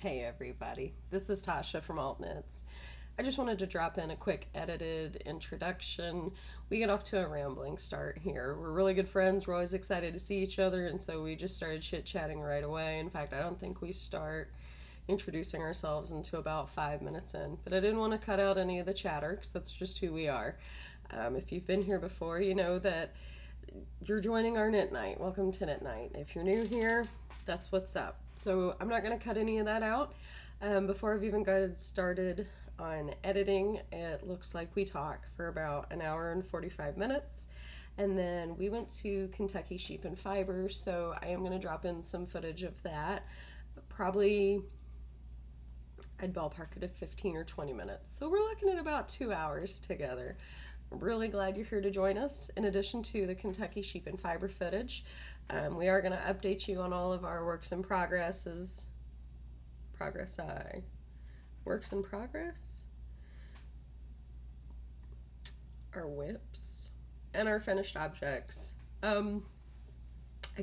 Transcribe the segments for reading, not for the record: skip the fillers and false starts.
Hey everybody, this is Tasha from ALTKnits. I just wanted to drop in a quick edited introduction. We get off to a rambling start here. We're really good friends, we're always excited to see each other, and so we just started chit-chatting right away. In fact, I don't think we start introducing ourselves until about 5 minutes in, but I didn't want to cut out any of the chatter because that's just who we are. If you've been here before, you know that you're joining our knit night. Welcome to knit night. If you're new here, that's what's up. So I'm not going to cut any of that out. Before I've even got started on editing, it looks like we talk for about an hour and 45 minutes. And then we went to Kentucky Sheep and Fiber, so I am going to drop in some footage of that. Probably, I'd ballpark it at 15 or 20 minutes. So we're looking at about 2 hours together. I'm really glad you're here to join us. In addition to the Kentucky Sheep and Fiber footage, we are going to update you on all of our works in progress, our whips, and our finished objects. I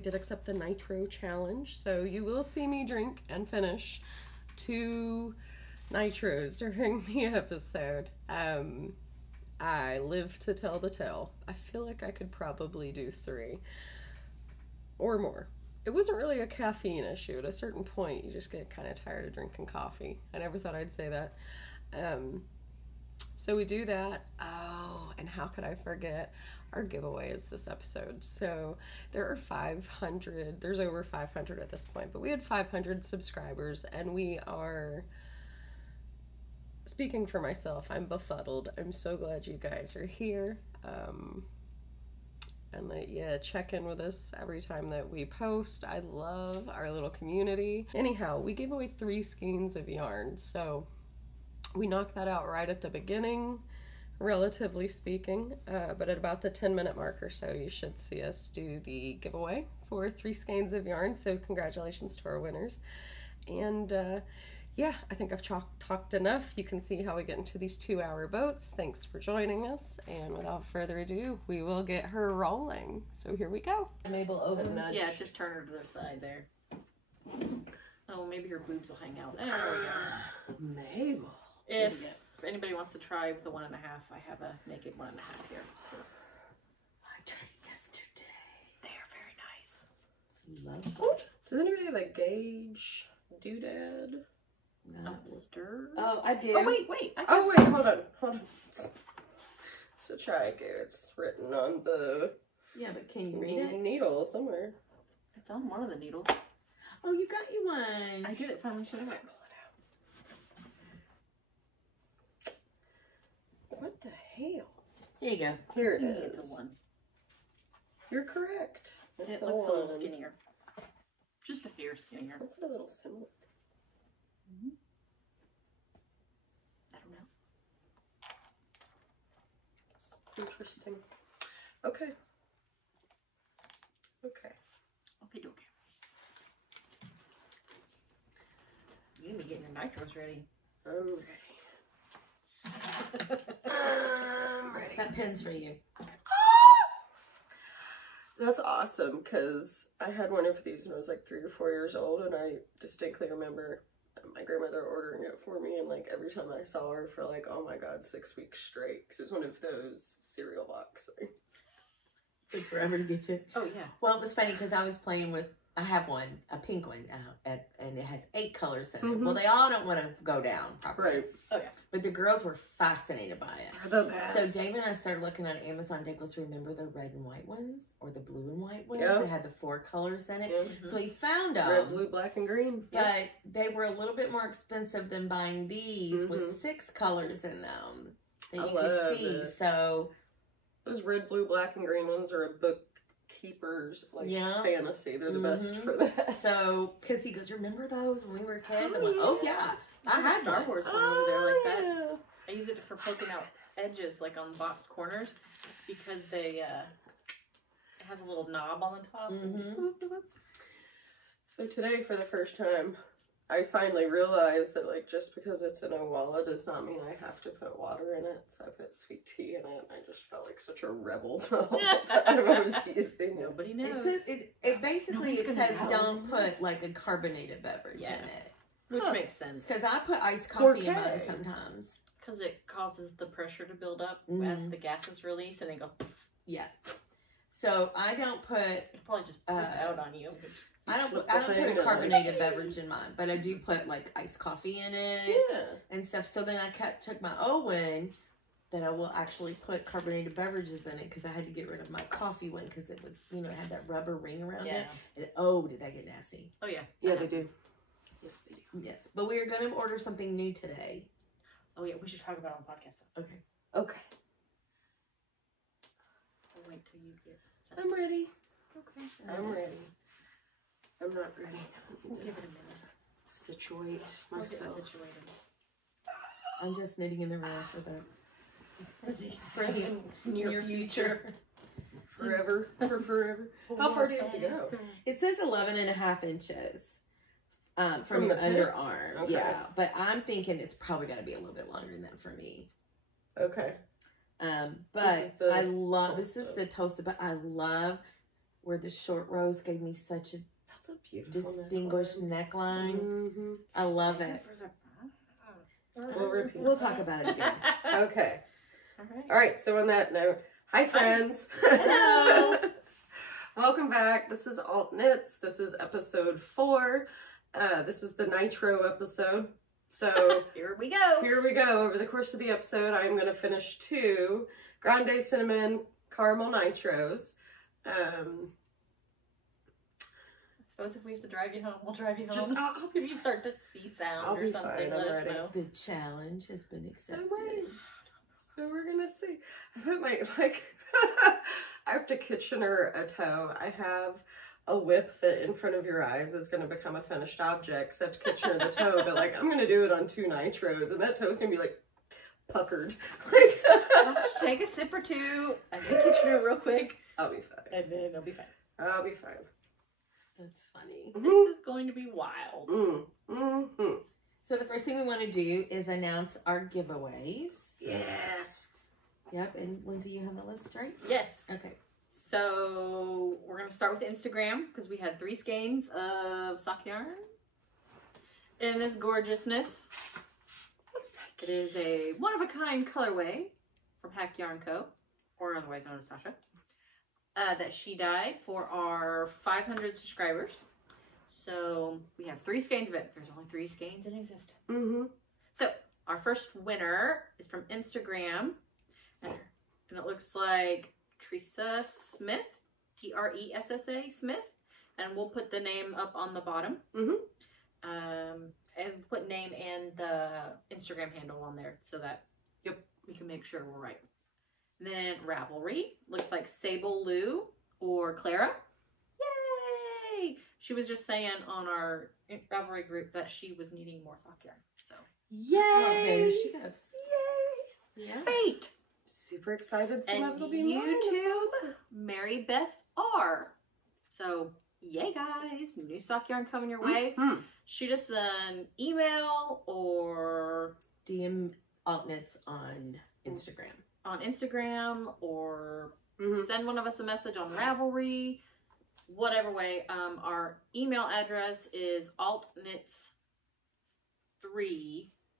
did accept the Nitro challenge, so you will see me drink and finish 2 Nitros during the episode. I live to tell the tale. I feel like I could probably do 3 or more. It wasn't really a caffeine issue. At a certain point, you just get kind of tired of drinking coffee. I never thought I'd say that. So we do that. Oh, and how could I forget? Our giveaway is this episode. So there are 500, there's over 500 at this point, but we had 500 subscribers, and we are, speaking for myself, I'm befuddled. I'm so glad you guys are here. And that you check in with us every time that we post. I love our little community. Anyhow, we gave away 3 skeins of yarn, so we knocked that out right at the beginning, relatively speaking, but at about the 10-minute mark or so, you should see us do the giveaway for 3 skeins of yarn, so congratulations to our winners. And yeah, I think I've talked enough. You can see how we get into these 2-hour boats. Thanks for joining us, and without further ado, we will get her rolling. So here we go. Mabel, over nudge. Yeah, just turn her to the side there. Oh, maybe her boobs will hang out. There we go. Mabel. If anybody wants to try with the 1.5, I have a naked 1.5 here. I tried yesterday. They are very nice. Love. Does anybody have a gauge doodad? No. Stir. Oh, I do. Oh, wait. Hold on. So try it. It's written on the Yeah, but can you read it? needle somewhere. It's on one of the needles. Oh, you got you one. I did it from Pull it out. What the hell? Here you go. Here it It's is. a 1. You're correct. It's It looks a little skinnier. Just a hair skinnier. What's the little symbol? I don't know. Interesting. Okay. Okay. You need to be getting your nitros ready. I'm ready. I'm ready. That pin's for you. That's awesome, because I had one of these when I was like 3 or 4 years old, and I distinctly remember my grandmother ordering it for me, and like every time I saw her for like, oh my god, 6 weeks straight, because it was one of those cereal box things. Took forever to get to. Oh, yeah. Well, it was funny because I was playing with, I have one, a pink one, and it has 8 colors in it. Well, they all don't want to go down properly. Right. Oh, yeah. But the girls were fascinated by it. They're the best. So Dave and I started looking on Amazon. Dave goes, remember the red and white ones? Or the blue and white ones? Yeah. They had the 4 colors in it. Mm-hmm. So he found them. Red, blue, black, and green. But they were a little bit more expensive than buying these with 6 colors in them that you could see. This. So Those red, blue, black, and green ones are a bookkeeper's like fantasy. They're the best for that. So, because he goes, remember those when we were kids? Oh, I'm like, yeah. oh yeah, I had Star one. Wars one over there like that. Yeah. I use it for poking out edges, like on boxed corners, because they, it has a little knob on the top. So today, for the first time, I finally realized that, like, just because it's in a wallet does not mean I have to put water in it. So I put sweet tea in it. I just felt like such a rebel the whole time I was using it. Nobody knows. It basically Nobody's it gonna says know. don't put like a carbonated beverage in it. Which makes sense. Because I put iced coffee in Okay. mine sometimes. Because it causes the pressure to build up Mhm. as the gases release and they go. Yeah. So I don't put. It'll probably just poop out on you. I don't flip put the a thing and carbonated beverage in mine, but I do put like iced coffee in it Yeah. and stuff. So then I took my Owen that I will actually put carbonated beverages in it because I had to get rid of my coffee one because it was, it had that rubber ring around it. And did that get nasty? Oh, yeah. Yeah, they do. Yes, they do. Yes. But we are going to order something new today. Oh, yeah. We should talk about it on the podcast. Okay. Okay. I'll wait till you get. I'm ready. Okay. I'm ready. I'm not ready. We'll give it a minute. Situate We'll get myself. situated. I'm just knitting in the room for the Near future. Forever. For forever. How far do you have to go? It says 11.5 inches from From your the pit? underarm. Okay. Yeah, but I'm thinking it's probably got to be a little bit longer than that for me. Okay. But is the I love this is toasted. the toasted. But I love where the short rows gave me such a That's a beautiful distinguished neckline. Mm-hmm. I love it. We'll repeat. We'll talk about it again. Okay. All right. All right. So on that note, hi friends. Hello. Welcome back. This is ALTKnits. This is episode 4. This is the Nitro episode. So Here we go. here we go. Over the course of the episode, I am going to finish 2 Grande Cinnamon Caramel Nitros. I suppose if we have to drive you home, we'll drive you home. Just I'll be if you start to see sound I'll or be something, fine, let I'm us ready. know. The challenge has been accepted. I'm ready. So we're gonna see. I put my after Kitchener a toe, I have a whip that in front of your eyes is gonna become a finished object, except Kitchener the toe, but I'm gonna do it on 2 Nitros and that toe's gonna be puckered. Take a sip or two and get Kitchener real quick, I'll be fine. and then it'll be fine. I'll be fine. That's funny. This is going to be wild. Mm-hmm. So the first thing we want to do is announce our giveaways. Yes. Yep, and Lindsay, you have the list, right? Yes. Okay. So we're going to start with Instagram because we had 3 skeins of sock yarn in this gorgeousness. It is a one-of-a-kind colorway from Hack Yarn Co., or otherwise known as Tasha, that she dyed for our 500 subscribers. So we have 3 skeins of it. There's only 3 skeins in existence. Mm-hmm. So our first winner is from Instagram, and it looks like Teresa Smith, Tressa Smith, and we'll put the name up on the bottom. Mm-hmm. And put name and the Instagram handle on there so that we can make sure we're right. And then Ravelry looks like Sable Lou or Clara. Yay! She was just saying on our Ravelry group that she was needing more sock yarn. So Yay! Well, there she goes. yay! Yeah. Fate. Super excited. Some And of it'll be mine. That's YouTube, awesome. Mary Beth R. So yay guys, new sock yarn coming your way. Mm-hmm. Shoot us an email or DM ALTKnits on Instagram. or Mm-hmm. send one of us a message on Ravelry. Whatever way. Our email address is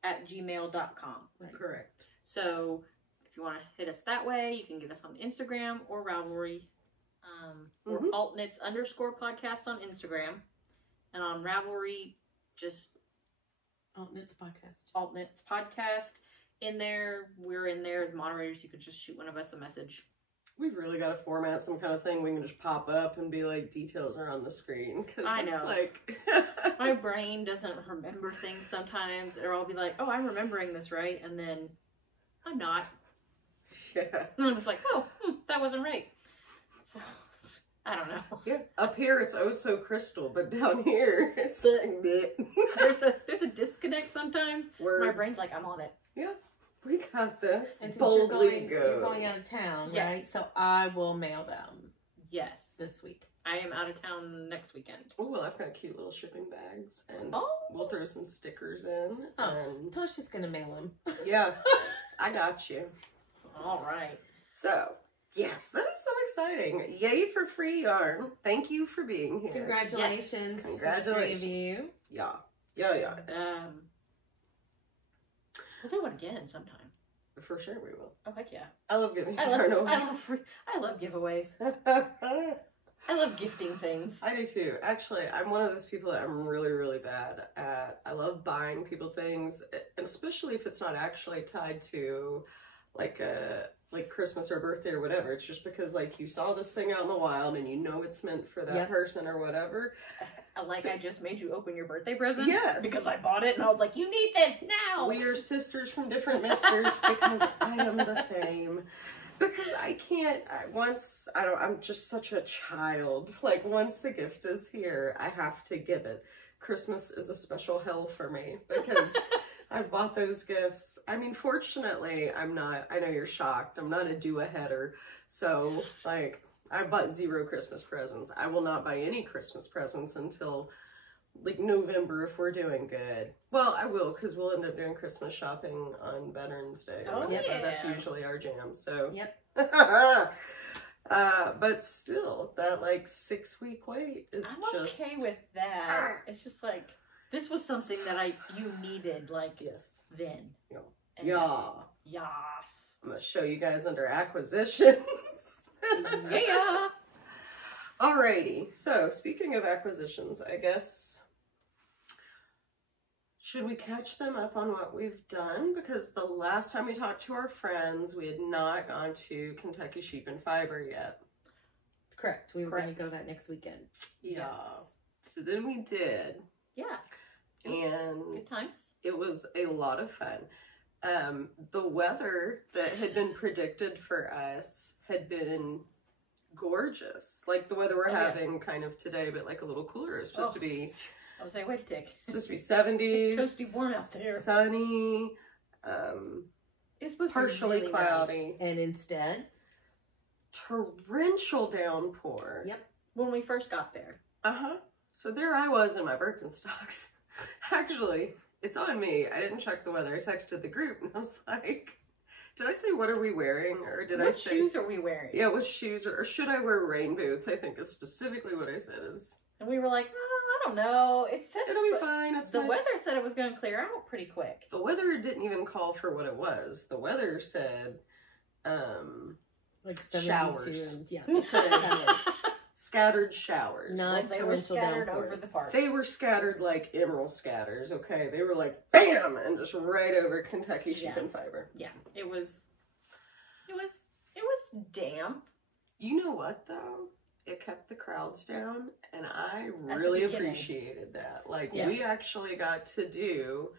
altknits3@gmail.com. Right. Correct. So if you want to hit us that way, you can get us on Instagram or Ravelry. Or ALTKnits_podcast on Instagram. And on Ravelry, just ALTKnits podcast. ALTKnits podcast. In there, we're in there as moderators. You could just shoot one of us a message. We've really got to format some kind of thing we can just pop up and be details are on the screen. 'Cause I it's know. My brain doesn't remember things sometimes. Or I'll be like, oh, I'm remembering this right. And then I'm not. Yeah. And I'm just like, oh, that wasn't right. So, I don't know. Yeah. Up here it's oh so crystal, but down here it's There's a disconnect sometimes. Words. My brain's like, I'm on it. Yeah. We got this. And since Boldly you're going out of town, Yes. right? So I will mail them Yes. this week. I am out of town next weekend. Oh, well, I've got cute little shipping bags, and Oh. we'll throw some stickers in. Oh. And Tasha's gonna mail them. yeah, I got you. All right. So, yes, that is so exciting. Yay for free yarn. Thank you for being here. Congratulations. Yes. to the three Congratulations. of you. Yeah. Yeah. We'll do it again sometime. For sure we will. Oh heck yeah! I love giving. I love giveaways. I love gifting things. I do too. Actually, I'm one of those people that I'm really, really bad at. I love buying people things, and especially if it's not actually tied to like Christmas or birthday or whatever. It's just because like you saw this thing out in the wild and you know it's meant for that person or whatever. I just made you open your birthday present. Yes. Because I bought it and I was like, you need this now. We are sisters from different misters because I am the same. Because I can't, I'm just such a child. Like, once the gift is here, I have to give it. Christmas is a special hell for me because I've bought those gifts. I mean, fortunately, I know you're shocked, I'm not a do-aheader. So, like, I bought 0 Christmas presents. I will not buy any Christmas presents until, like, November if we're doing good. Well, I will, because we'll end up doing Christmas shopping on Veterans Day. Oh, yeah. That's usually our jam, so. Yep. But still, that, like, 6-week wait is I'm okay with that. It's just, like, this was something that you needed, like, then. Yeah. Yes. I'm going to show you guys under acquisitions. Yeah. Alrighty, so speaking of acquisitions, I guess, should we catch them up on what we've done? Because the last time we talked to our friends, we had not gone to Kentucky Sheep and Fiber yet. Correct. We were going to go that next weekend. Yeah. So then we did. Yeah. And good times. It was a lot of fun. The weather that had been predicted for us had been gorgeous. Like the weather we're having kind of today, but like a little cooler. It's supposed to be... I was like, wait a tick. It's supposed to be 70s. It's toasty warm out there. Sunny. It's supposed partially to be really cloudy. Nice. And instead? Torrential downpour. Yep. When we first got there. Uh-huh. So there I was in my Birkenstocks. Actually, it's on me. I didn't check the weather. I texted the group and I was like, did I say what are we wearing? Or did I say... What shoes are we wearing? Yeah, what shoes or should I wear rain boots? I think is specifically what I said is... And we were like, oh, I don't know. It said it'll be fine. It's the fine. weather said it was going to clear out pretty quick. The weather didn't even call for what it was. The weather said, like showers. And, yeah, showers. Scattered showers. Not they were scattered over the park. They were scattered like emerald scatters. Okay, they were like bam, and just right over Kentucky Sheep and Fiber. Yeah, it was damp. You know what though? It kept the crowds down, and I really appreciated that. Like, we actually got to do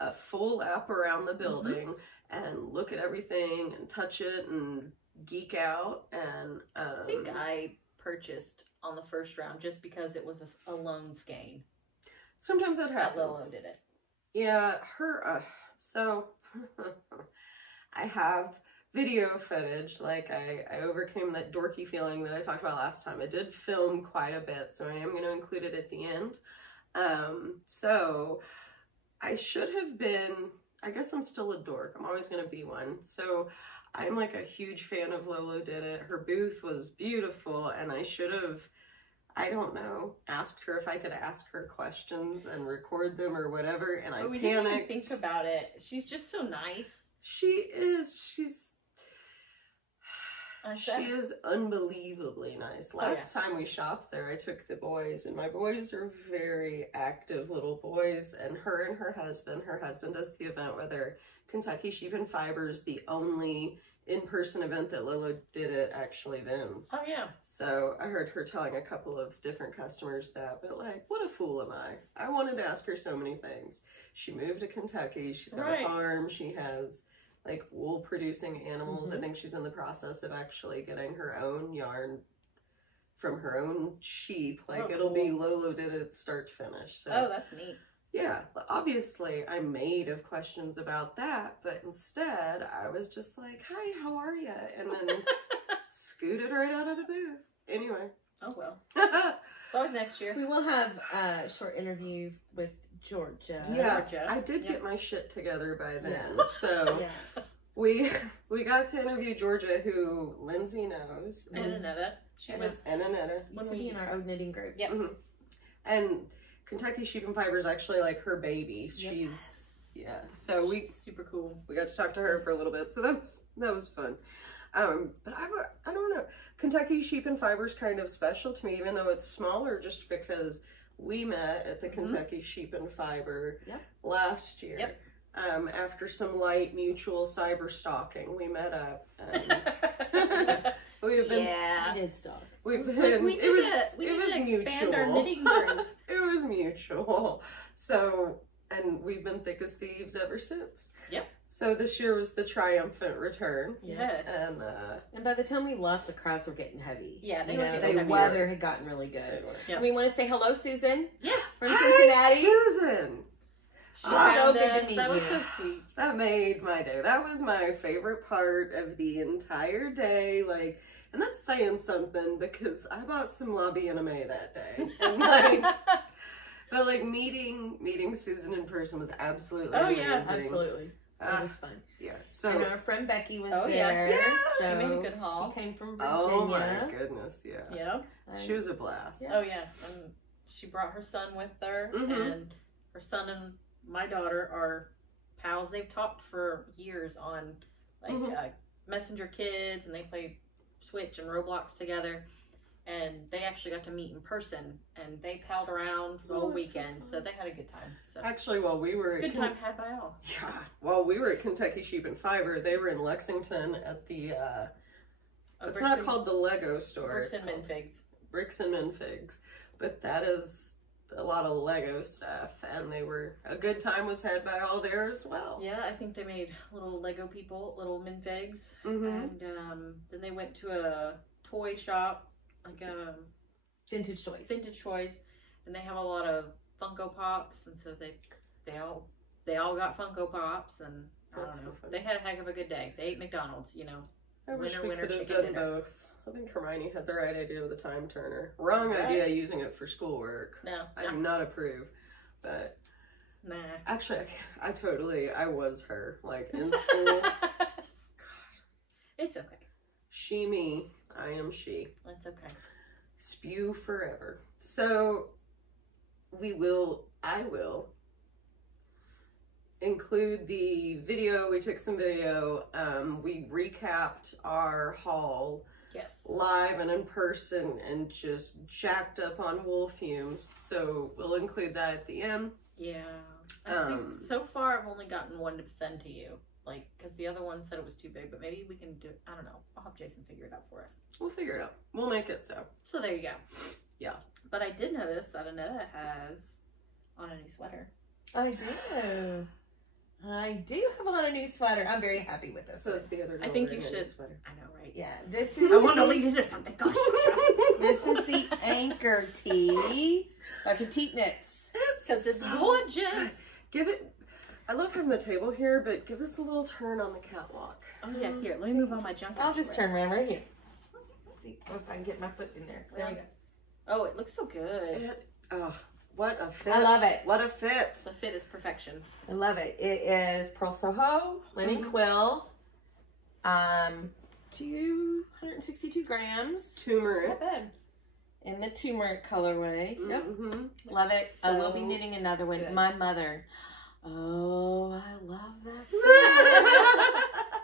a full lap around the building and look at everything and touch it and geek out. And I think I purchased on the first round just because it was a lone skein. Sometimes that happens. That Lolo did it. Yeah, so I have video footage. Like I overcame that dorky feeling that I talked about last time. I did film quite a bit, so I am going to include it at the end. So I should have been, I guess I'm still a dork. I'm always going to be one. So I'm like a huge fan of Lolo Did It. Her booth was beautiful, and I should have, I don't know, asked her if I could ask her questions and record them or whatever, and I panicked. Didn't even think about it. She's just so nice. She is unbelievably nice. Last time we shopped there, I took the boys, and my boys are very active little boys, and her husband does the event where they're Kentucky Sheep and Fiber is the only in-person event that Lolo Did It actually wins. Oh yeah. So I heard her telling a couple of different customers that, but like, what a fool am I? I wanted to ask her so many things. She moved to Kentucky, she's got a farm, she has like wool producing animals. I think she's in the process of actually getting her own yarn from her own sheep. Like it'll be Lolo Did It start to finish. So that's neat. Yeah, obviously I'm made of questions about that, but instead I was just like, hi, how are you? And then scooted right out of the booth. Anyway. Oh well. It's always next year. We will have a short interview with Georgia. Yeah, I did get my shit together by then. So we got to interview Georgia, who Lindsay knows. And Annetta. She was Annetta. Used to be in our old knitting group. Yep. And Kentucky Sheep and Fiber is actually like her baby. Yep. So we super cool. We got to talk to her for a little bit, so that was fun. But I don't know. Kentucky Sheep and Fiber is kind of special to me, even though it's smaller, just because we met at the Kentucky Sheep and Fiber last year. Yep. After some light mutual cyber stalking, we met up. We've been, we did stalk. We've been, Like we it was expand mutual. our knitting group. It was mutual. So, and we've been thick as thieves ever since. Yep. So this year was the triumphant return. Yes. And by the time we left, the crowds were getting heavy. Yeah, they you were know, getting the heavy. weather had gotten really good. Yep. And we want to say hello, Susan Yes. from Cincinnati. Susan! She's Ah, so good That to meet was you. so sweet. That made my day. That was my favorite part of the entire day. Like, and that's saying something because I bought some lobby anime that day. And like, but like meeting Susan in person was absolutely amazing. Absolutely. It was fun. Yeah. So And our friend Becky was Oh, yeah. there. Yeah. So She made a good haul. She came from Virginia. oh my goodness, yeah. Yeah. She was a blast. Yeah. Oh yeah. And she brought her son with her, and her son and my daughter are pals. They've talked for years on like Messenger Kids, and they play Switch and Roblox together. And they actually got to meet in person, and they palled around the whole weekend, so they had a good time. So Actually, while we were at good time had by all. Yeah. While we were at Kentucky Sheep and Fiber, they were in Lexington at the it's not called the Lego store. Bricks It's and called Minfigs. Bricks and Minfigs. But that is a lot of Lego stuff, and a good time was had by all there as well. Yeah, I think they made little Lego people, little minfigs, Mm-hmm. and then they went to a toy shop, like Vintage toys. vintage toys, and they have a lot of Funko Pops, and so they all got Funko Pops, and I That's don't know, so fun. they had a heck of a good day. They ate McDonald's, you know. I wish Winner, we winner, could have chicken done dinner. both. I think Hermione had the right idea with the time turner. Wrong Right. idea using it for schoolwork. No, I do not approve. But nah. actually, I was her. Like, in school, It's okay. she, me, I am she. It's okay. Spew forever. So, I will include the video. We took some video. We recapped our haul Yes. live and in person and just jacked up on wool fumes. So we'll include that at the end. Yeah. I think so far I've only gotten one to send to you. Like, because the other one said it was too big, but maybe we can do, I don't know. I'll have Jason figure it out for us. We'll figure it out. We'll make it so. So there you go. Yeah. But I did notice that Annetta has on a new sweater. I do. I do have on a new sweater. I'm very happy with this. So is the other girl I think you wearing a should. sweater. I know, right? Yeah, this is. I want to lead into something. Gosh. This is the anchor tee by ALTKnits. Because it's so gorgeous. Give it. I love having the table here, but give us a little turn on the catwalk. Oh, yeah. Here, let me move all my junk out. I'll just turn around right here. Let's see if I can get my foot in there. There we go. Oh, it looks so good. What a fit. I love it. What a fit. The fit is perfection. I love it. It is Pearl Soho linen quill. 262 grams Turmeric. Not bad. in the turmeric colorway. Yep. Mm-hmm. Love it. I will be So knitting another one. good. My mother. Oh, I love that.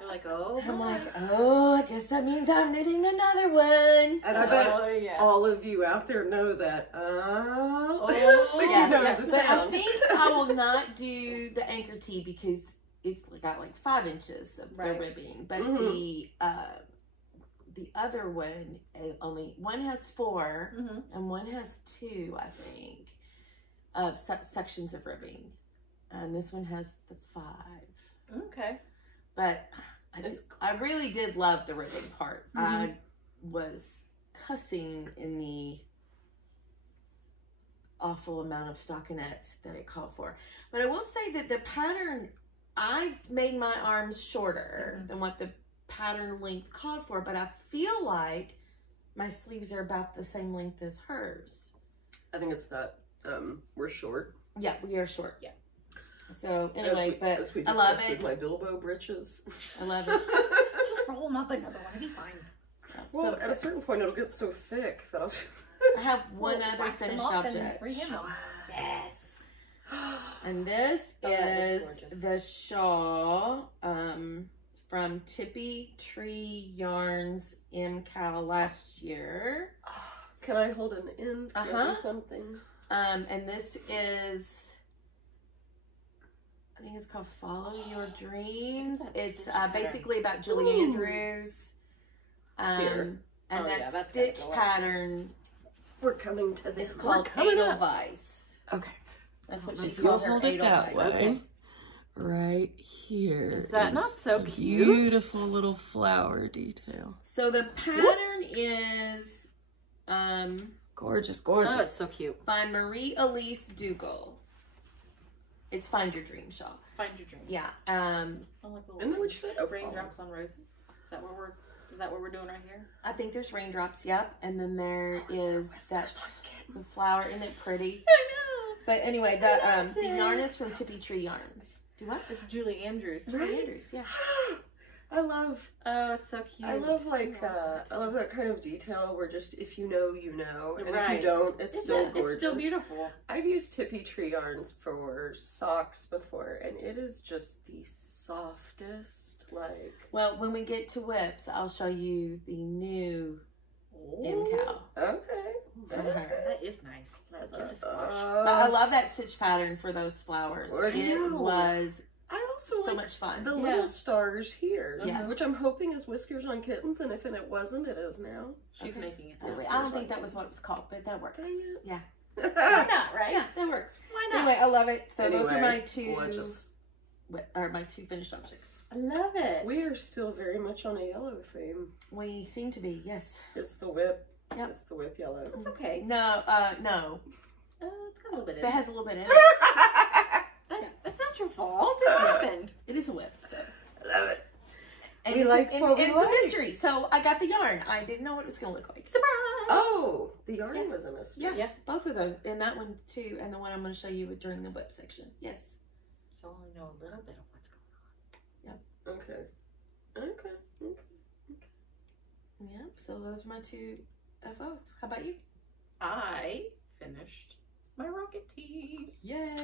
You're like, oh, I'm my. like, oh, I guess that means I'm knitting another one. And I bet Oh, yeah. all of you out there know that. Oh, you yeah, know yeah. the But I sound. think I will not do the anchor tee because it's got like 5 inches of Right. the ribbing. But Mhm. the other one, only one has 4 Mm-hmm. and one has 2, I think, of sections of ribbing. And this one has the 5. Okay. But I really did love the ribbing part. Mhm. I was cussing in the awful amount of stockinette that it called for. But I will say that the pattern, I made my arms shorter than what the pattern length called for, but I feel like my sleeves are about the same length as hers. I think it's that we're short. Yeah, we are short. Yeah. So anyway, as we I love discussed it. with my Bilbo britches. I love it. Just roll them up another one. It'll be fine. Well, So at a certain point, it'll get so thick that I'll. I have one Well, other wax them finished off and object. rehem them. Yeah. Yes. And this that is gorgeous. the shawl from Tippy Tree Yarns MCal last year. Can I hold an end or something? And this is, I think it's called Follow Your Dreams. It's basically about Julie Andrews. Here. And yeah, that stitch pattern, We're coming to this. it's called Edelweiss. Okay. That's what If she you'll called her, hold it that Edelweiss. way, right here. Is that not so a cute? Beautiful little flower detail. So the pattern is Gorgeous, Oh, gorgeous. it's so cute. by Marie Elise Dougal. It's Find Your Dream Shawl. Find your dream. Yeah. I like the And then what you said? Oh, raindrops on roses. Is that what we're doing right here? I think there's raindrops, yep. And then there is that the flower. Isn't it pretty? I know. But anyway, the yarn is from Tippy Tree Yarns. Do what? It's Julie Andrews. Julie Andrews, yeah. I love, Oh, it's so cute. I love I love that kind of detail where just if you know, you know, and if Right. you don't, it's still gorgeous. It's still beautiful. I've used Tippy Tree Yarns for socks before, and it is just the softest, like. Well, when we get to whips, I'll show you the new MCal. Okay. For her. That is nice. That gift is squash. But I love that stitch pattern for those flowers. Gorgeous. It was I also so like much fun. the Yeah. little stars here, Yeah. which I'm hoping is Whiskers on Kittens, and if it wasn't, it is now. She's Okay. making it. I don't think that was what it was called, but that works. Dang it. Yeah. Why not, right? Yeah, that works. Why not? Anyway, I love it. So those are my Anyway, two, gorgeous. my two finished objects. I love it. We are still very much on a yellow theme. We seem to be, yes. Is the whip? Yep. Is the whip yellow? It's okay. No, no. It's got a little bit in That it. has a little bit in it. That's not your fault. It happened. It is a whip. So. I love it. And We it's, like and what we it's like. a mystery. So I got the yarn. I didn't know what it was going to look like. Surprise! Oh, the yarn Yeah. was a mystery. Yeah, Yeah. both of those. And that one too. And the one I'm going to show you during the whip section. Yes. So I only know a little bit of what's going on. Okay. Yep. So those are my two FOs. How about you? I finished my rocket tee. Yay.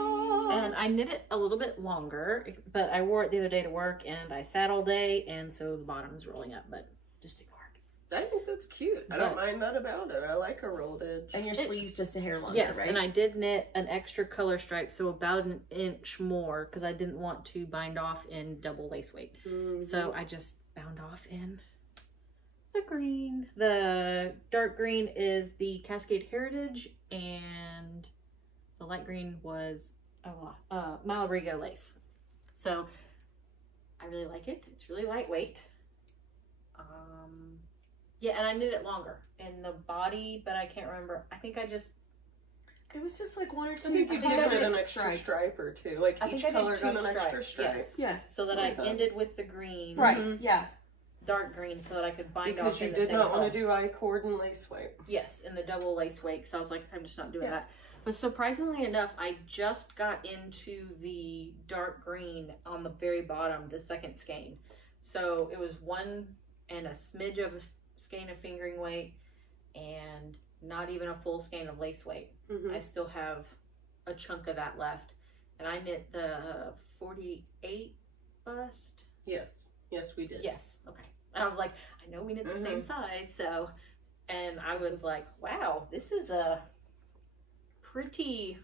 And I knit it a little bit longer, but I wore it the other day to work and I sat all day and so the bottom's rolling up, but just ignore it. I think that's cute. I don't mind that about it. I like a rolled edge. And your sleeve's just a hair longer, Yes, right? and I did knit an extra color stripe, so about an inch more because I didn't want to bind off in double lace weight. So I just bound off in the green. The dark green is the Cascade Heritage, and the light green was Malabrigo lace. So I really like it. It's really lightweight. Yeah, and I knit it longer in the body, but I can't remember. I think I just It was just like one or I two. think you I did did an extra stripes. stripe or two. Like I think each I did color got 2 an extra stripes, stripe. yes. Yeah. so that what I I thought. ended with the green, Right. Yeah. dark green, so that I could bind Because off you in the did same not color. want to do I-cord and lace weight. Yes, in the double lace weight, because I was like, I'm just not doing Yeah. that. But surprisingly enough, I just got into the dark green on the very bottom, the second skein. So it was 1 and a smidge of a skein of fingering weight and not even a full skein of lace weight. I still have a chunk of that left. And I knit the 48 bust. Yes. Yes, we did. Yes, okay. And I was like, I know we knit the same size, so, and I was like, wow, this is a pretty,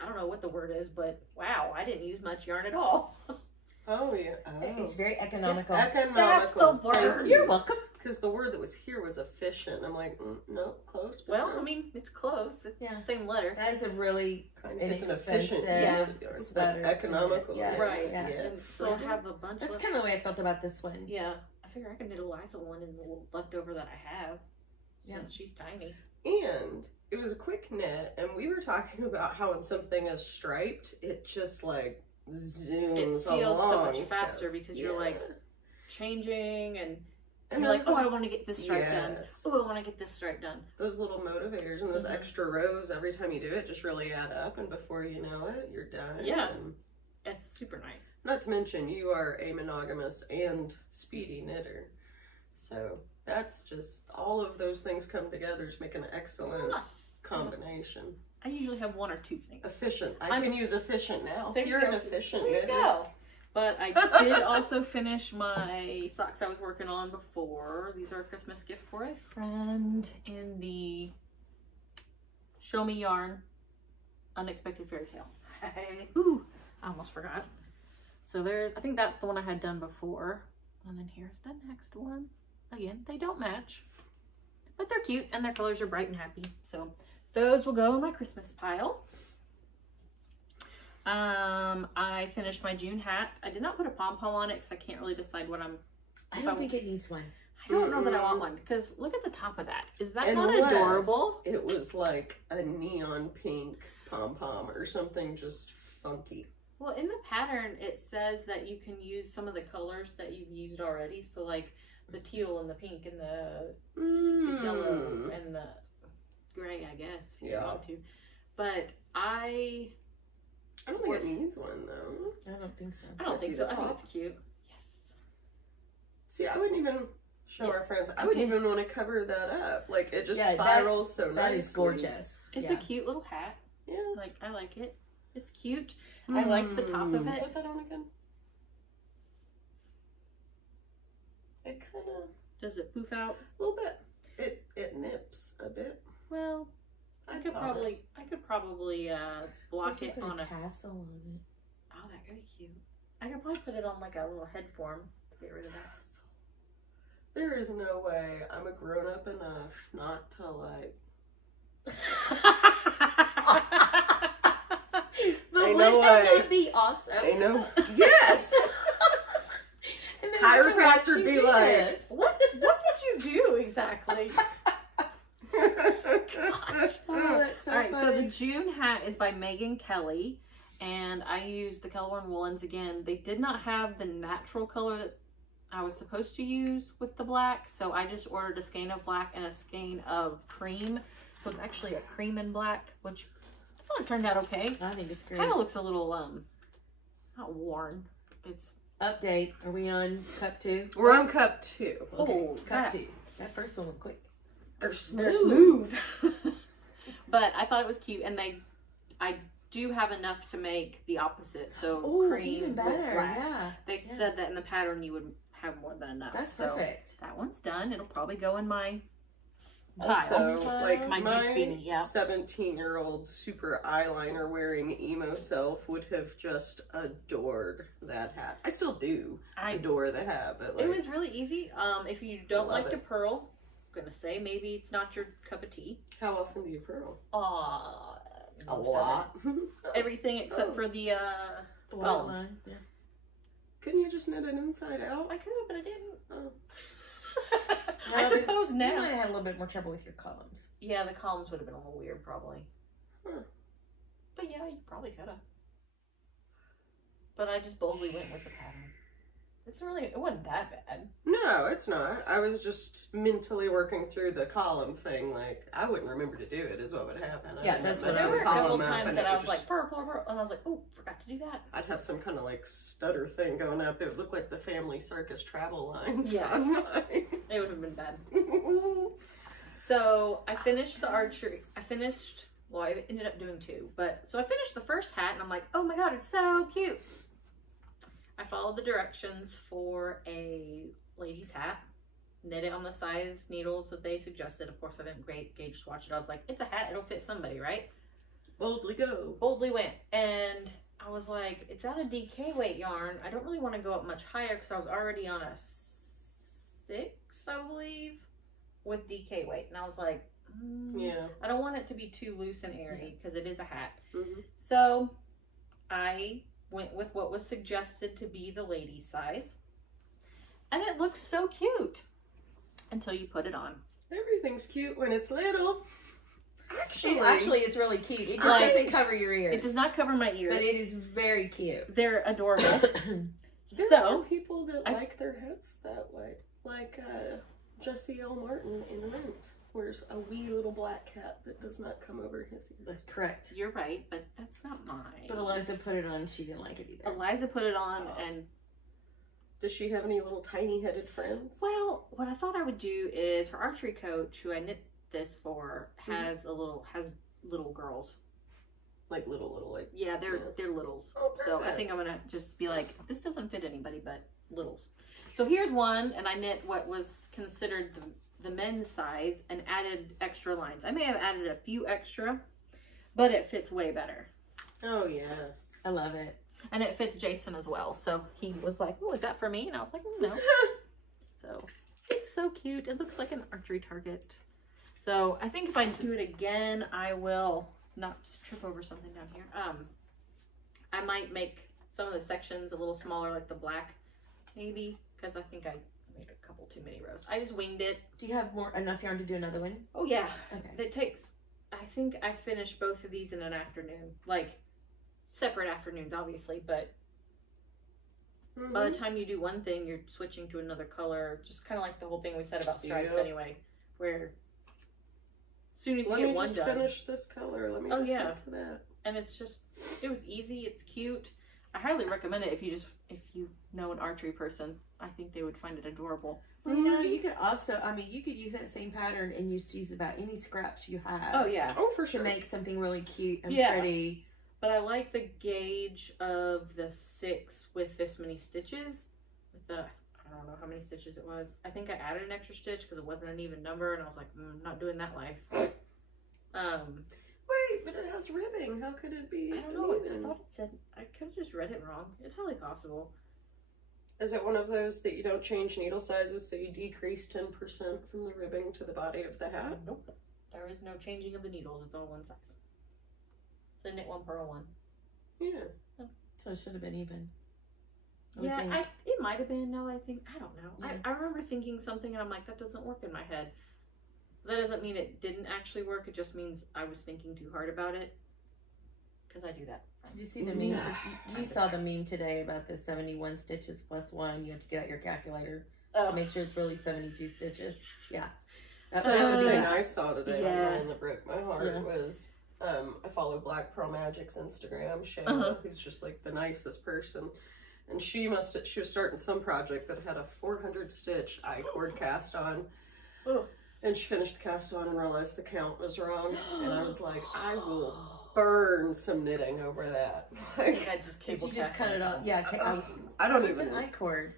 I don't know what the word is, but wow, I didn't use much yarn at all. Oh, yeah. Oh. It's very economical. Economical. That's the word. Thank You're you. welcome. Because the word that was here was efficient. I'm like, no, close. But Well, no. I mean, it's close. It's Yeah. the same letter. That is a really Kind of, it's an efficient inexpensive use of yarn. sweater But economical. to knit. Yeah. Right. Yeah. And so I have a bunch That's left. kind of the way I felt about this one. Yeah. I figure I can knit a Liza one in the little leftover that I have. Yeah. Since she's tiny. And it was a quick knit, and we were talking about how when something is striped, it just like zooms It feels along. so much faster because you're like changing and you're like, those oh, I things- want to get this stripe done. Yes. Oh, I want to get this stripe done. Those little motivators and those Mhm. extra rows every time you do it just really add up, and before you know it, you're done. Yeah. And It's super nice. not to mention, you are a monogamous and speedy knitter. So that's just, all of those things come together to make an excellent Yes. combination. I usually have 1 or 2 things. Efficient. I can use efficient now. There You're you an go. efficient There you knitter. go. But I did also finish my socks I was working on before. These are a Christmas gift for a friend in the Show Me Yarn Unexpected Fairy Tale. Ooh, I almost forgot. So there, I think that's the one I had done before. And then here's the next one. Again, they don't match, but they're cute and their colors are bright and happy. So those will go in my Christmas pile. I finished my June hat. I did not put a pom-pom on it because I can't really decide what I'm... I don't think it needs one. I don't know that I want one because look at the top of that. Is that not Unless adorable? it was like a neon pink pom-pom or something just funky. Well, in the pattern, it says that you can use some of the colors that you've used already. So like the teal and the pink and the yellow and the gray, I guess, if you want to. But I don't think it needs one, though. I don't think so. I don't think so. I think it's cute. Yes. See, I wouldn't even show our friends. I wouldn't even want to cover that up. Like, it just spirals so nicely. That is gorgeous. It's a cute little hat. Yeah. Like, I like it. It's cute. I like the top of it. Put that on again. It kind of... Does it poof out? A little bit. It nips a bit. Well, I could probably block it on a tassel on it. Oh, that could be cute. I could probably put it on like a little head form to get rid of that. There is no way I'm a grown up enough not to like. But ain't would no that way. not be awesome? Ain't no. Yes. And then Chiropractor be like, this. What did you do exactly? Oh, that's so All right, funny. so the June hat is by Megan Kelly, and I used the Color Woolens again. They did not have the natural color that I was supposed to use with the black, so I just ordered a skein of black and a skein of cream. So it's actually a cream and black, which I thought it turned out okay. I think it's great. Kind of looks a little not worn. It's update. Are we on cup 2? We're on cup 2. oh Cup 2. That first one went quick. They're smooth. But I thought it was cute, and I do have enough to make the opposite. So cream even better. with black. Yeah. They said that in the pattern you would have more than enough. That's so perfect. That one's done. It'll probably go in my Also, pile. like my my juice beanie, yeah. 17-year-old super eyeliner wearing emo self would have just adored that hat. I still do adore the hat, but like, it was really easy. If you don't like to it. purl, I'm gonna say maybe it's not your cup of tea. How often do you purl? A Most lot. of it. Everything except for the The white columns. line. Yeah. Couldn't you just knit it inside out? I could, but I didn't. Oh. I suppose You now. might have had a little bit more trouble with your columns. Yeah, the columns would have been a little weird, probably. Huh. But yeah, you probably could have. But I just boldly went with the pattern. It wasn't that bad. No, it's not. I was just mentally working through the column thing. Like, I wouldn't remember to do it, is what would happen. Yeah, that's what There I were a couple column up times and that it I would was like, just- purr, and I was like, oh, forgot to do that. I'd have some kind of like stutter thing going up. It would look like the family circus travel lines. Yes. on mine. It would have been bad. So I finished the archery. Well, I ended up doing 2. So I finished the first hat and I'm like, oh my God, it's so cute. I followed the directions for a lady's hat. Knit it on the size needles that they suggested. Of course, I didn't gauge swatch it. I was like, it's a hat. It'll fit somebody, right? Boldly go. Boldly went. And I was like, it's out of DK weight yarn. I don't really want to go up much higher because I was already on a 6, I believe, with DK weight. And I was like, Yeah. I don't want it to be too loose and airy because it is a hat. Mm-hmm. So I went with what was suggested to be the ladies' size. And it looks so cute until you put it on. Everything's cute when it's little. Actually, it's really cute. It just doesn't cover your ears. It does not cover my ears. But it is very cute. They're adorable. There are people that like their hats that way. Like Jesse L. Martin in Rent wears a wee little black hat that does not come over his ears. Correct. You're right, but that's not mine. But Eliza put it on. She didn't like it either. Eliza put it on and... Does she have any little tiny-headed friends? Well, what I thought I would do is her archery coach, who I knit this for, has little girls. Like little, like. Yeah, they're littles. Oh, so I think I'm gonna just be like, this doesn't fit anybody but littles. So here's one, and I knit what was considered the men's size and added extra lines. I may have added a few extra, but it fits way better. Oh, yes. I love it. And it fits Jason as well. So he was like, oh, is that for me? And I was like, no. So it's so cute. It looks like an archery target. So I think if I do it again, I will not trip over something down here. I might make some of the sections a little smaller, like the black, maybe, because I think I made a couple too many rows. I just winged it. Do you have enough yarn to do another one? Oh yeah. Okay. It takes, I think I finished both of these in an afternoon, like separate afternoons, obviously, but by the time you do one thing, you're switching to another color. Just kind of like the whole thing we said about stripes anyway, where as soon as you get one done. Let me just finish this color. Let me just get to that. And it's just, it was easy. It's cute. I highly recommend it if you know an archery person. I think they would find it adorable. Well, you know, you could also, I mean, you could use that same pattern and use about any scraps you have. Oh, yeah. Oh, for sure. To make something really cute and pretty. But I like the gauge of the 6 with this many stitches. With the, I don't know how many stitches it was. I think I added an extra stitch because it wasn't an even number, and I was like, not doing that life. Wait, but it has ribbing. How could it be? I don't know. I thought it said, I could have just read it wrong. It's highly possible. Is it one of those that you don't change needle sizes, so you decrease 10% from the ribbing to the body of the hat? Nope. There is no changing of the needles. It's all one size. It's a knit 1 purl 1. Yeah. So it should have been even. Yeah, it might have been. Now I think, I don't know. Yeah. I remember thinking something and I'm like, that doesn't work in my head. That doesn't mean it didn't actually work. It just means I was thinking too hard about it. Because I do that. Did you see the meme? You saw the meme today about the 71 stitches plus 1. You have to get out your calculator to make sure it's really 72 stitches. Yeah. That was the thing I saw today on that broke my heart was, I follow Black Pearl Magic's Instagram, Shayla, who's just like the nicest person. And she was starting some project that had a 400 stitch I-cord cast on. And she finished the cast on and realized the count was wrong. And I was like, I will burn some knitting over that. Like, I just cable you just cut it off. Yeah, I don't even. It's an I-cord.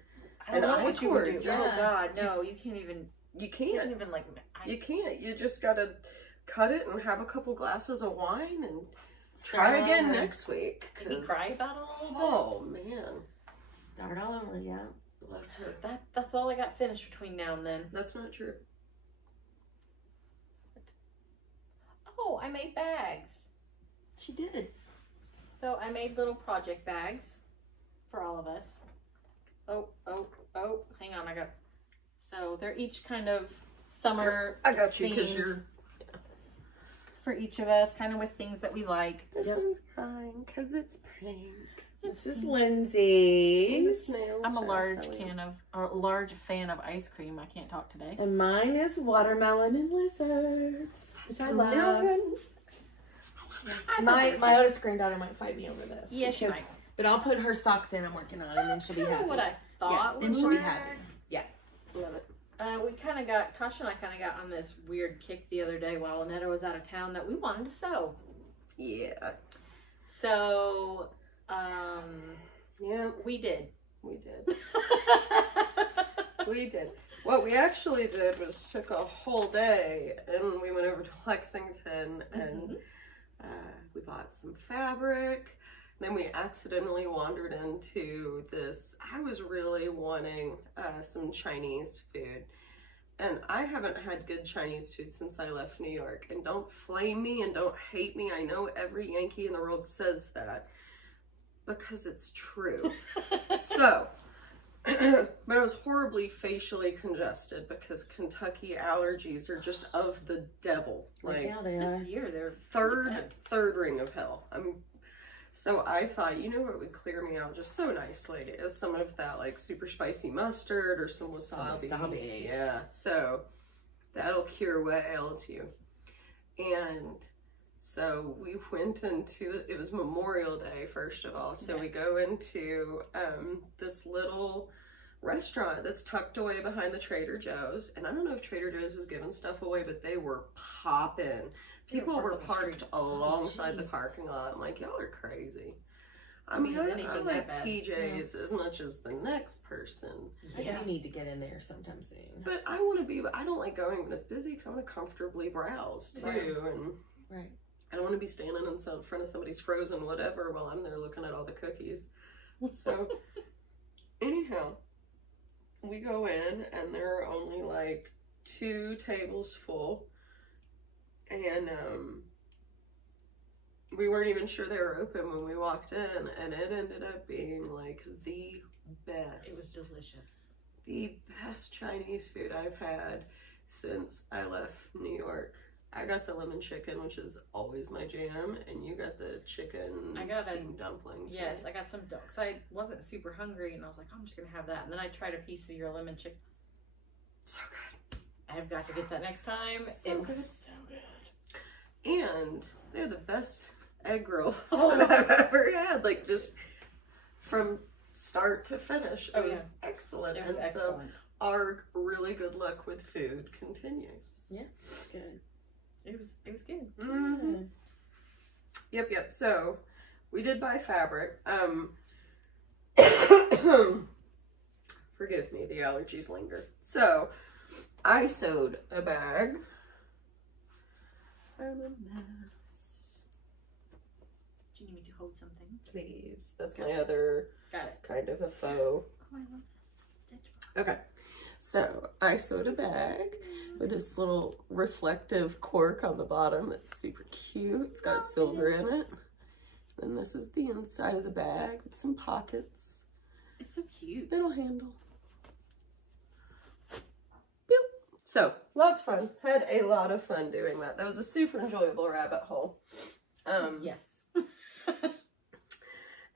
I don't know what you would do. Yeah. Oh God, no, you can't even. You can't. You can't even like. You can't. You just gotta cut it and have a couple glasses of wine and try again next week. Did you cry about it all? Oh man. Start all over, yeah. Bless her. That's all I got finished between now and then. That's not true. Oh, I made bags. She did. So I made little project bags for all of us. Oh, hang on, so they're each kind of summer I got you because you're for each of us, kind of with things that we like. This one's mine because it's pink. This is Lindsay's. I'm a large fan of ice cream. I can't talk today. And mine is watermelon and lizards, which I love. My oldest granddaughter might fight me over this. Yeah, she might. But I'll put her socks in I'm working on, and then she'll be happy. What I thought. Then she'll be happy. Yeah. Love it. Tasha and I kind of got on this weird kick the other day while Annetta was out of town that we wanted to sew. Yeah. So, yeah, we did. We did. What we actually did was took a whole day and we went over to Lexington and we bought some fabric. Then we accidentally wandered into this. I was really wanting some Chinese food. And I haven't had good Chinese food since I left New York. And don't flame me and don't hate me. I know every Yankee in the world says that. Because it's true. So, but I was horribly facially congested because Kentucky allergies are just of the devil. Like, yeah, they are. This year, they're third ring of hell. So I thought, you know what would clear me out just so nicely is some of that like super spicy mustard or some wasabi. Yeah, so that'll cure what ails you. And so we went into, it was Memorial Day, first of all. So we go into this little restaurant that's tucked away behind the Trader Joe's. And I don't know if Trader Joe's was giving stuff away, but they were popping. People parked were on the parked street. alongside the jeez. parking lot. I'm like, y'all are crazy. I mean, Yeah, I anything that like bad. TJ's as much as the next person. I Yeah. do need to get in there sometime soon. But I want to be, I don't like going when it's busy because I want to comfortably browse too. Right. And Right. I don't want to be standing in front of somebody's frozen whatever while I'm there looking at all the cookies. So, anyhow, we go in and there are only like 2 tables full. And we weren't even sure they were open when we walked in, and it ended up being like the best. It was delicious. The best Chinese food I've had since I left New York. I got the lemon chicken, which is always my jam, and you got the chicken steamed dumplings. Yes, right? I got some because I wasn't super hungry, and I was like, I'm just gonna have that. And then I tried a piece of your lemon chicken. So good. I've got to get that next time. So It good. was so good. And they're the best egg rolls Oh. that I've ever had. Like, just from start to finish. It was excellent. It was and excellent. so our really good luck with food continues. Yeah. Good. It was good. Mm-hmm. Yep. So we did buy fabric. Forgive me, the allergies linger. So I sewed a bag. I'm a mess. Do you need me to hold something? Please. That's my other Got it. kind of a faux. Oh, I love this. Okay. So I sewed a bag with this little reflective cork on the bottom. It's super cute. It's got silver in it. And this is the inside of the bag with some pockets. It's so cute. Little handle. Boop. So, lots of fun. Had a lot of fun doing that. That was a super enjoyable rabbit hole. Yes.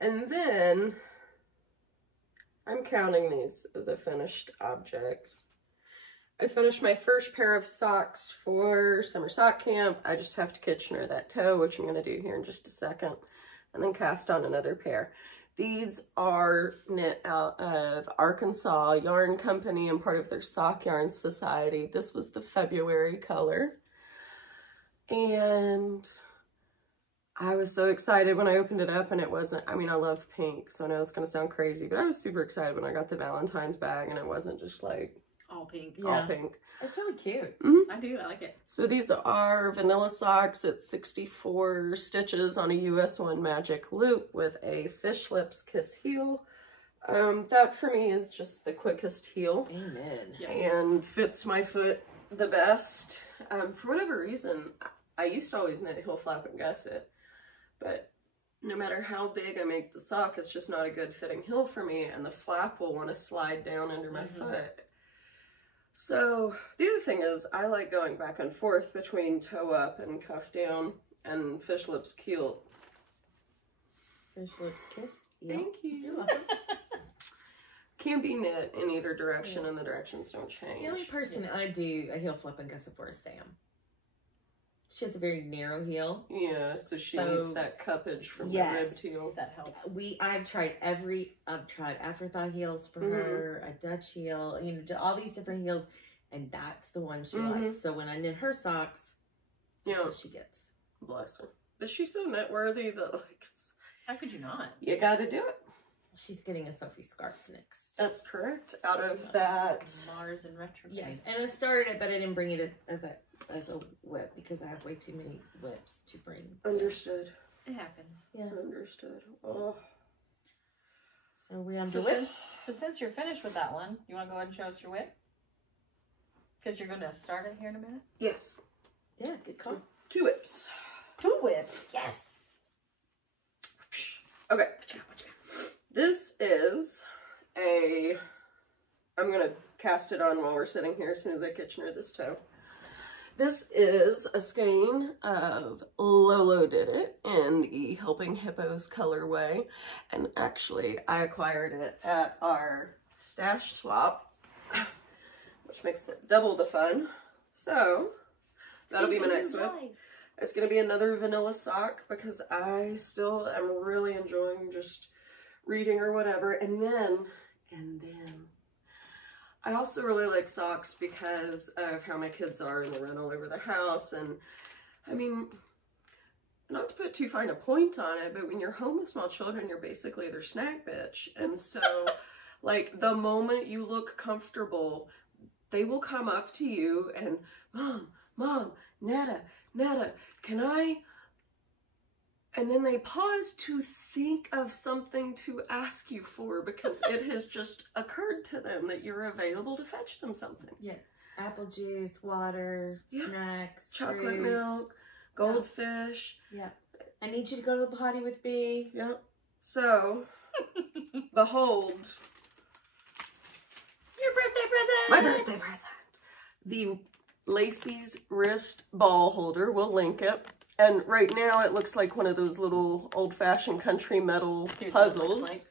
And then I'm counting these as a finished object. I finished my first pair of socks for summer sock camp. I just have to Kitchener that toe, which I'm going to do here in just a second, and then cast on another pair. These are knit out of Arkansas Yarn Company and part of their Sock Yarn Society. This was the February color. And I was so excited when I opened it up and it wasn't, I mean, I love pink, so I know it's going to sound crazy, but I was super excited when I got the Valentine's bag and it wasn't just like All pink. all pink. It's really cute. I do. I like it. So these are vanilla socks at 64 stitches on a US 1 magic loop with a fish lips kiss heel. That for me is just the quickest heel. Amen. Yeah. And fits my foot the best. For whatever reason, I used to always knit heel flap and gusset, but no matter how big I make the sock, it's just not a good fitting heel for me, and the flap will want to slide down under my foot. So the other thing is I like going back and forth between toe up and cuff down and fish lips keel. Fish lips kiss. Yeah. Thank You're you. welcome. Can be knit in either direction and the directions don't change. The only person I do a heel flip and gusset for is Sam. She has a very narrow heel. Yeah, so she So- needs that cuppage from Yes. the rib heel. That helps. I've tried afterthought heels for her, a Dutch heel, you know, all these different heels, and that's the one she likes. So when I knit her socks, that's Yeah, what she gets. bless her. But she's so knit worthy that like How could you not? you gotta do it. She's getting a Sophie scarf next. That's correct. Out of that, Mars and retro. Yes, and I started it, but I didn't bring it as a whip because I have way too many whips to bring. So, understood. It happens. yeah. Understood. Oh, So we on So the whips. since you're finished with that one, you want to go ahead and show us your whip? Because you're going to start it here in a minute. yes. Yeah, good call. 2 whips. 2 whips. Yes. Okay. This is I'm gonna cast it on while we're sitting here as soon as I Kitchener this toe. This is a skein of Lolo Did It in the Helping Hippos colorway. And actually, I acquired it at our stash swap, which makes it double the fun. So, that'll be my next one. It's going to be another vanilla sock because I still am really enjoying just reading or whatever. And then, I also really like socks because of how my kids are and they run all over the house. And I mean, not to put too fine a point on it, but when you're home with small children, you're basically their snack bitch. And so, like, the moment you look comfortable, they will come up to you and, Mom, Netta, can I? And then they pause to think of something to ask you for because it has just occurred to them that you're available to fetch them something. Yeah. Apple juice, water, snacks, chocolate fruit. milk, goldfish. Yeah. I need you to go to the potty with me. Yep. So, behold. Your birthday present! My birthday present. The Lacey's wrist ball holder. We'll link it. And right now it looks like one of those little old-fashioned country metal puzzles. Like.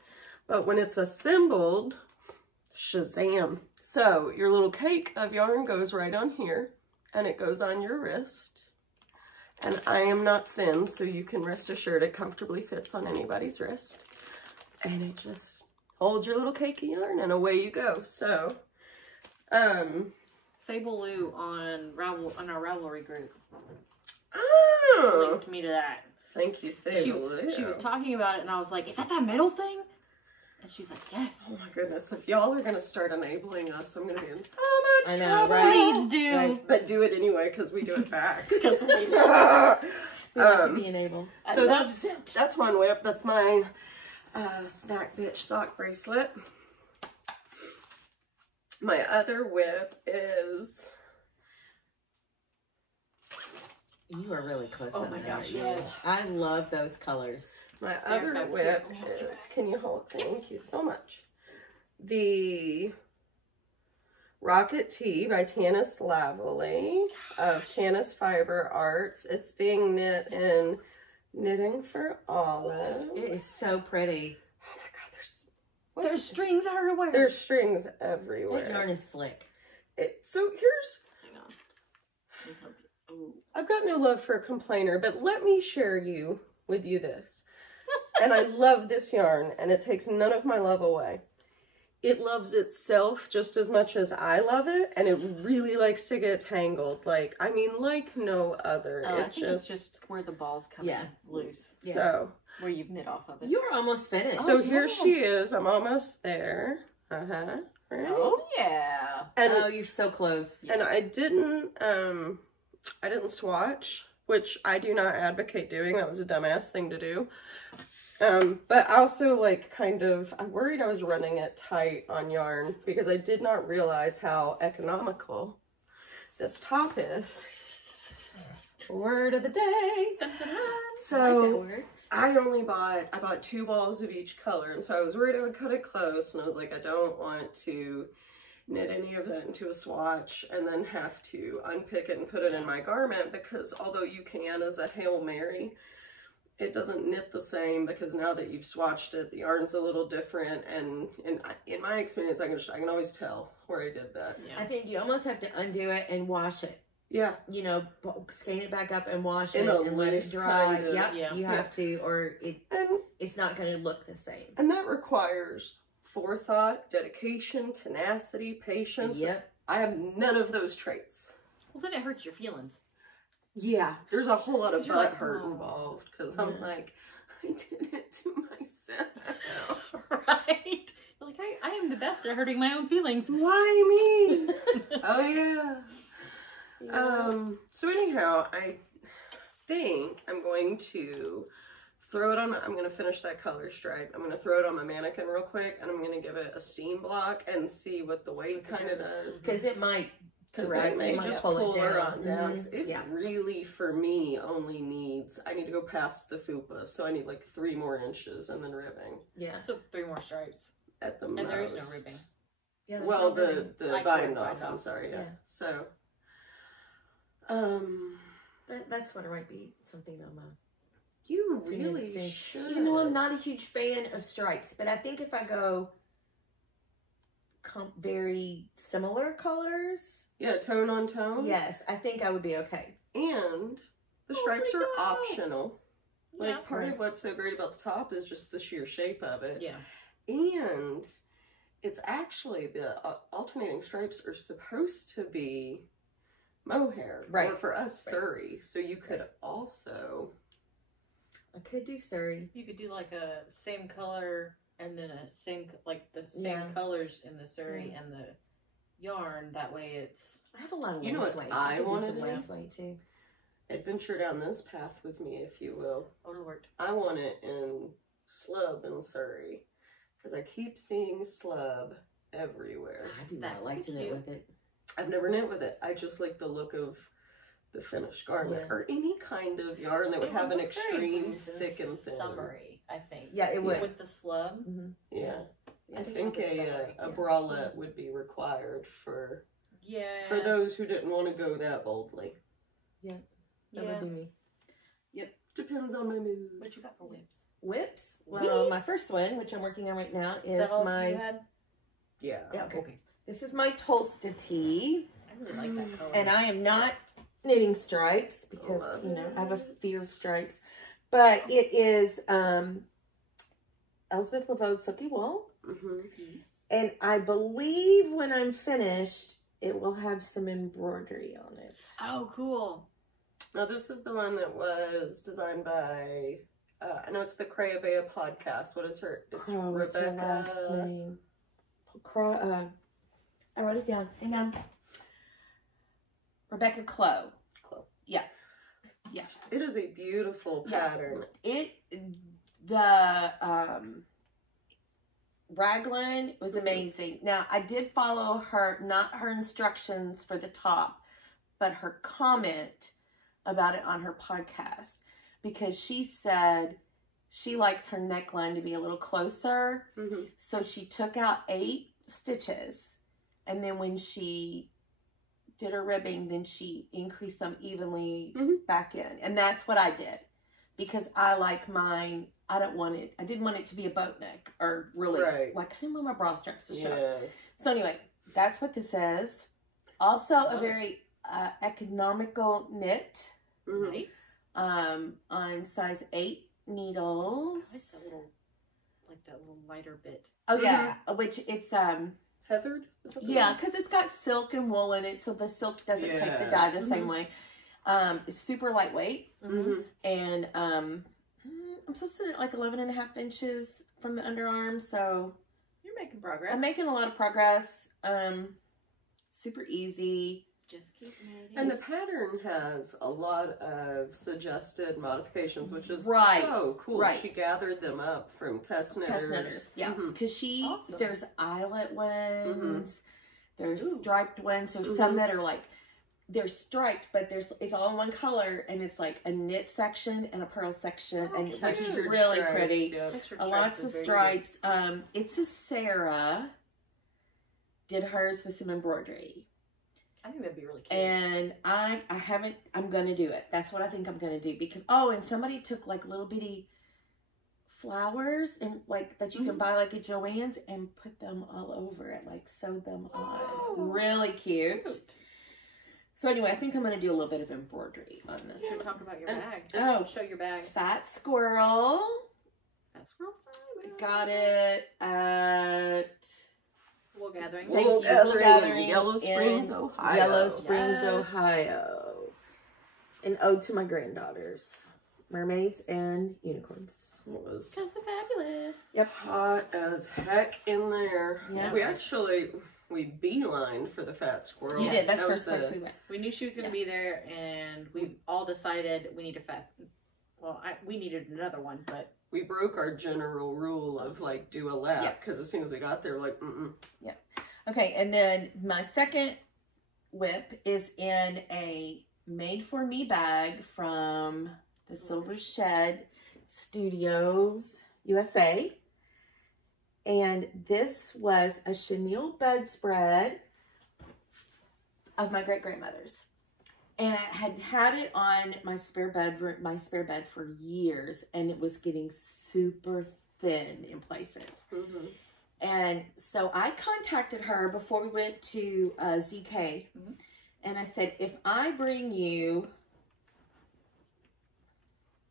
But when it's assembled, shazam. So your little cake of yarn goes right on here, and it goes on your wrist. And I am not thin, so you can rest assured it comfortably fits on anybody's wrist. And it just holds your little cake of yarn, and away you go. So, Sable Lou on our Ravelry group linked me to that. Thank you, Sable Lou. She was talking about it, and I was like, "Is that metal thing?" And she's like, "Yes." Oh my goodness! If y'all are gonna start enabling us, I'm gonna be in so much know, trouble. right? Please do. Right. But do it anyway because we do it back. Because we do. We have to be enabled. So that's one whip. That's my snack bitch sock bracelet. My other whip is. You are really close. Oh my gosh, yes. I love those colors. My other whip is, can you hold? Thank you so much. The Rocket Tea by Tanis Lavely of Tanis Fiber Arts. It's being knit in Knitting for Olive. It is so pretty. Oh my God, There's strings everywhere. there's strings everywhere. That yarn is slick. So here's, Hang on. Ooh. I've got no love for a complainer, but let me share with you this. And I love this yarn, and it takes none of my love away. It loves itself just as much as I love it, and it really likes to get tangled. Like, I mean, like no other. I think it's just where the balls come in loose. Yeah. So, where you've knit off of it. You're almost finished. so here she is. I'm almost there. Right? Oh yeah. And, you're so close. and I didn't swatch, which I do not advocate doing. That was a dumbass thing to do. But also, like, I worried I was running it tight on yarn because I did not realize how economical this top is. Word of the day. So, I bought 2 balls of each color, and so I was worried I would cut it close, and I was like, I don't want to knit any of it into a swatch and then have to unpick it and put it in my garment, because although you can as a Hail Mary, it doesn't knit the same, because now that you've swatched it, the yarn's a little different, and in my experience, I can always tell where I did that. Yeah. I think you almost have to undo it and wash it. Yeah. You know, skein it back up and wash In it a and let it loose dry. kind of- Yep, Yeah. you have to, or And it's not going to look the same. And that requires forethought, dedication, tenacity, patience. Yep. I have none of those traits. Well, then it hurts your feelings. Yeah, there's a whole lot of 'Cause you're butt like, hurt oh. involved, because I'm like, I did it to myself. Right? You're like, I am the best at hurting my own feelings. Why me? Oh yeah. Yeah. So anyhow, I think I'm going to throw it on, I'm going to finish that color stripe. I'm going to throw it on my mannequin real quick, and I'm going to give it a steam block and see what the weight kind of does. Because it might It may just pull her on down. Mhm. It really, for me, only needs, I need to go past the fupa, so I need like 3 more inches and then ribbing Yeah. So 3 more stripes. at the And most. there is no ribbing. Yeah, there's Well, no ribbing. the Like bind the off, bind I'm off. sorry, yeah. Yeah. So, That's what might be something on my. you See, really should. Even though I'm not a huge fan of stripes, but I think if I go very similar colors, Yeah, tone on tone. yes, I think I would be okay. And the Oh stripes my are God. optional. Like, Yeah. part Right. of what's so great about the top is just the sheer shape of it. Yeah. And it's actually, the alternating stripes are supposed to be mohair. Right. Or for us, Surrey. So you could also... I could do Surrey. You could do like a same color and then a same, like the same colors in the Surrey and the yarn. That way it's... I have a lot of You know lace what weight. I could wanna do some do? lace weight too. Adventure down this path with me, if you will. Oh, it'll work. I want it in slub in Surrey. Because I keep seeing slub everywhere. I do That not like to would be knit cute. with it. I've never knit with it. I just like the look of the finished garment. Yeah. Or any kind of yarn that would have an extreme thick and thin. Summery, I think. Yeah, it would. With the slub. Mm-hmm. Yeah. Yeah. I think it would look a summery. bralette would be required for Yeah. those who didn't want to go that boldly. That Yeah. would be me. Depends on my mood. What you got for whips? Whips. Well, my first one, which I'm working on right now, is that all my. you had? Yeah. Yeah, okay. Okay. This is my Tolsta tee, I really like that color. and I am not knitting stripes because Love you know I have a it. fear of stripes, but it is Elspeth Laveau's Silky Wool, Mm-hmm. Peace. and I believe when I'm finished, it will have some embroidery on it. Oh, cool. Now, this is the one that was designed by, I know it's the Crayabea podcast. What is her? It's What's her last Rebecca. name? I wrote it down. Hang on. Rebecca Clow. Yeah. It is a beautiful Yeah. pattern. The raglan was amazing. Now I did follow her, not her instructions for the top, but her comment about it on her podcast, because she said she likes her neckline to be a little closer. Mm-hmm. So she took out 8 stitches, and then when she did her ribbing, then she increased them evenly back in. And that's what I did, because I like mine. I didn't want it to be a boat neck, or really, like, I didn't want my bra straps to show. Yes. So anyway, that's what this is. Also a very economical knit, Mm-hmm. Nice. on size 8 needles. I like that little lighter bit. Oh yeah, which it's Heathered? Is that the yeah, one? because it's got silk and wool in it, so the silk doesn't take the dye the Yes. same way. It's super lightweight, and I'm supposed to knit like 11.5 inches from the underarm, so You're making progress. I'm making a lot of progress. Super easy. Just keep knitting. And the pattern has a lot of suggested modifications, which is Right. so cool. Right. She gathered them up from test knitters. Test knitters, yeah. Mhm. Because Awesome. there's eyelet ones, there's Ooh. striped ones, there's some that are like, they're striped, but it's all in one color, and it's like a knit section and a purl section, and which is Textured really stripes, pretty. yeah. Textured Lots stripes of is very stripes. It's a Sarah did hers with some embroidery. good. I think that'd be really cute. And I'm gonna do it. That's what I think I'm gonna do, because and somebody took like little bitty flowers and like that you can buy like at Joann's and put them all over it, like sewed them on. Really cute. So anyway, I think I'm gonna do a little bit of embroidery on this So one. talk about your bag. Oh. Show your bag. Fat Squirrel. That's real fun. Got it at Wool gathering. Thank Wool you. gathering Wool in gathering Yellow Springs, in Ohio. Yellow Springs, Yes. Ohio. An ode to my granddaughters, mermaids and unicorns. It was Because they're fabulous. Yep. hot as heck in there. Yeah. We beelined for the Fat Squirrel. You did. That's That first was place the- we went. We knew she was going to be there, and we all decided we need a fat. Well, we needed another one, but We broke our general rule of like do a lap, Yeah. because as soon as we got there, we're like, Okay, and then my second whip is in a made-for-me bag from the Silver Shed Studios, USA. And this was a chenille bedspread of my great-grandmother's. And I had it on my spare bed for years, and it was getting super thin in places. And so I contacted her before we went to ZK, and I said, if I bring you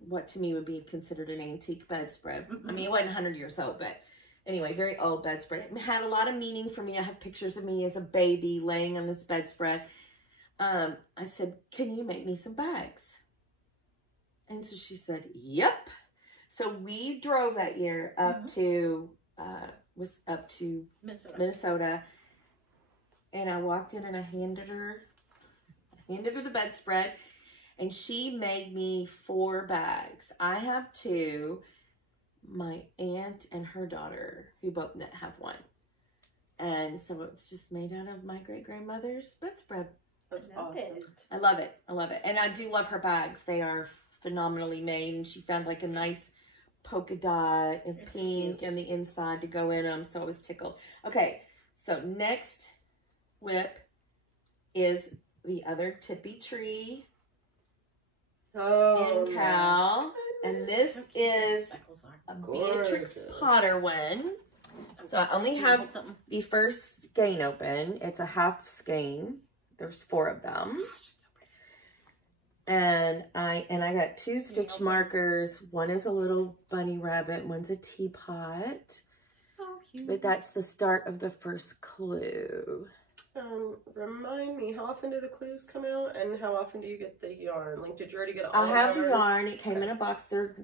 what to me would be considered an antique bedspread. I mean, it wasn't 100 years old, but anyway, very old bedspread. It had a lot of meaning for me. I have pictures of me as a baby laying on this bedspread. I said, can you make me some bags? And so she said, yep. So we drove that year up to Minnesota. And I walked in and I handed her the bedspread, and she made me 4 bags. I have 2. My aunt and her daughter, who both have 1. And so it's just made out of my great-grandmother's bedspread. That's awesome. I love it. I love it. And I do love her bags. They are phenomenally made. And she found like a nice polka dot and pink and the inside to go in them. So I was tickled. Okay. So next whip is the other Tippy Tree in Cal. And this is a Beatrix Potter one. So I only have the first skein open. It's a half skein. There's 4 of them. And I got 2 stitch markers. One is a little bunny rabbit. One's a teapot. So cute. But that's the start of the first clue. Remind me, how often do the clues come out, and how often do you get the yarn? Like, did you already get all I have the yarn. It came in a box. They're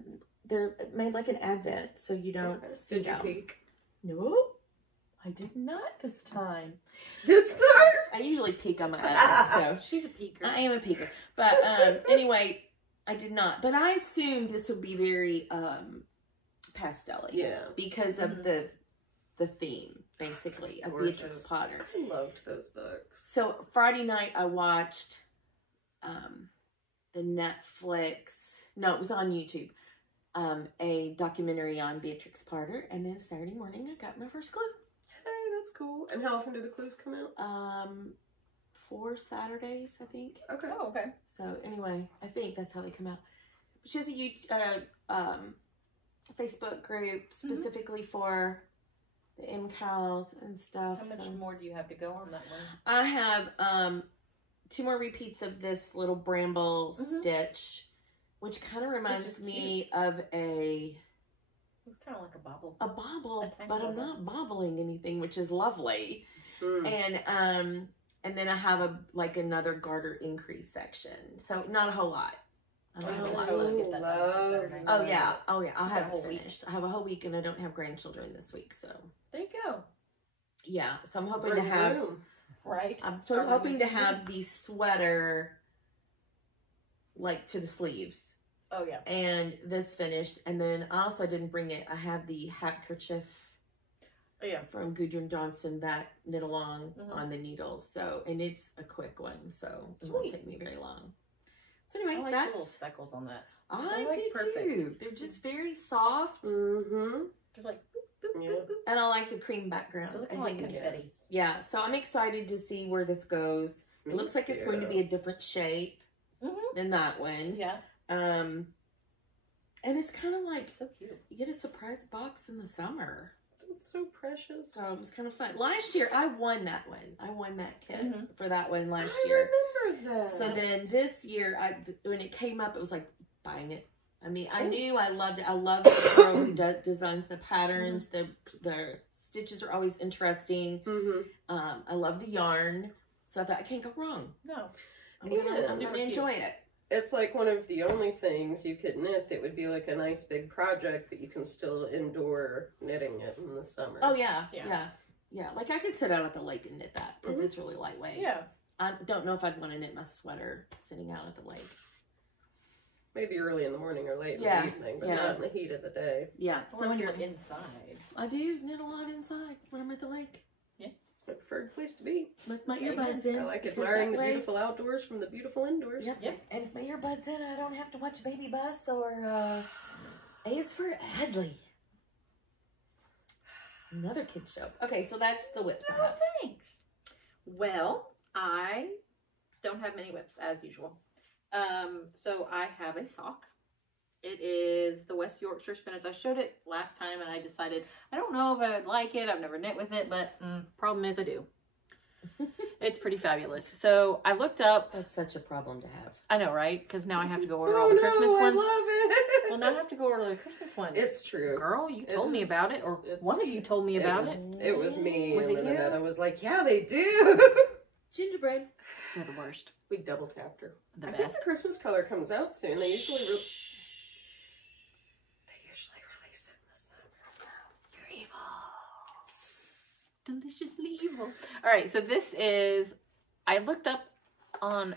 made like an advent, so you don't see Did you them. peek? No, I did not this time. This time? I usually peek on my advent, so She's a peeker. I am a peeker. But anyway, I did not. But I assumed this would be very pastel-y. Yeah. Because of the theme, basically, of Beatrix Potter. I loved those books. So Friday night I watched the Netflix, no, it was on YouTube, a documentary on Beatrix Potter, and then Saturday morning I got my first clue. Hey, that's cool. And how often do the clues come out? 4 Saturdays, I think. Okay. Oh, okay. So anyway, I think that's how they come out. She has a Facebook group specifically for the MCALs and stuff. How much more do you have to go on that one? I have 2 more repeats of this little bramble stitch, which kind of reminds me of It's kind of like a bobble. a bobble, A tiny but I'm bobble. not bobbling anything, which is lovely. And then I have another garter increase section, so not a whole lot. I don't have a lot. totally get that done for Saturday. Oh yeah, I That haven't whole week. finished. I have a whole week, and I don't have grandchildren this week, so There you go. yeah. So I'm hoping to have. Right? I'm hoping to have the sweater like to the sleeves. Oh, yeah. And this finished, and then I also didn't bring it. I have the hat kerchief Oh, yeah. from Gudrun Johnson that knit along on the needles. So, and it's a quick one, so it won't take me very long. So anyway, I like the little that's speckles on that. I like do perfect. too. They're just very soft, Mm-hmm. They're like boop, boop, Yeah. boop, boop. and I like the cream background. They look I like think confetti. yeah. So I'm excited to see where this goes. It looks like it's going to be a different shape than that one. Yeah. And it's kind of like So cute. you get a surprise box in the summer. It's so precious. So it was kind of fun. Last year, I won that one. I won that kit for that one last I year. remember that. So then this year, when it came up, it was like buying it. I mean, I knew I loved it. I love the girl who designs the patterns. The stitches are always interesting. I love the yarn. So I thought, I can't go wrong. No. I'm Yeah, going super to cute. enjoy it. It's like one of the only things you could knit that would be like a nice big project, but you can still indoor knitting it in the summer. Oh, yeah. Yeah. Yeah. Like I could sit out at the lake and knit that because it's really lightweight. Yeah. I don't know if I'd want to knit my sweater sitting out at the lake. Maybe early in the morning or late in Yeah, the evening, but yeah. not in the heat of the day. Yeah. So when you're inside. I do knit a lot inside when I'm at the lake It's my preferred place to be. with my earbuds in. I like because admiring that the way- beautiful outdoors from the beautiful indoors. Yep. Yep. And if my earbuds in, I don't have to watch Baby Bus or A is for Adley. Another kid show. Okay, so that's the whips I Oh, have. thanks. Well, I don't have many whips as usual. So I have a sock. It is the West Yorkshire Spinach. I showed it last time and I decided, I don't know if I would like it. I've never knit with it, but problem is I do. It's pretty fabulous. So I looked up. That's such a problem to have. I know, right? Because now I have to go order all the Christmas I ones. love it. Well, now I have to go order the Christmas ones. It's true. Girl, you It told me is- about it, or it's one of you told me about was, it. It was me. Was and it then you? I was like, yeah, they do. Gingerbread. They're the worst. We double tapped her. The I think best. the Christmas color comes out soon. They usually release it in the summer. You're evil. Deliciously evil. All right, so this is, I looked up on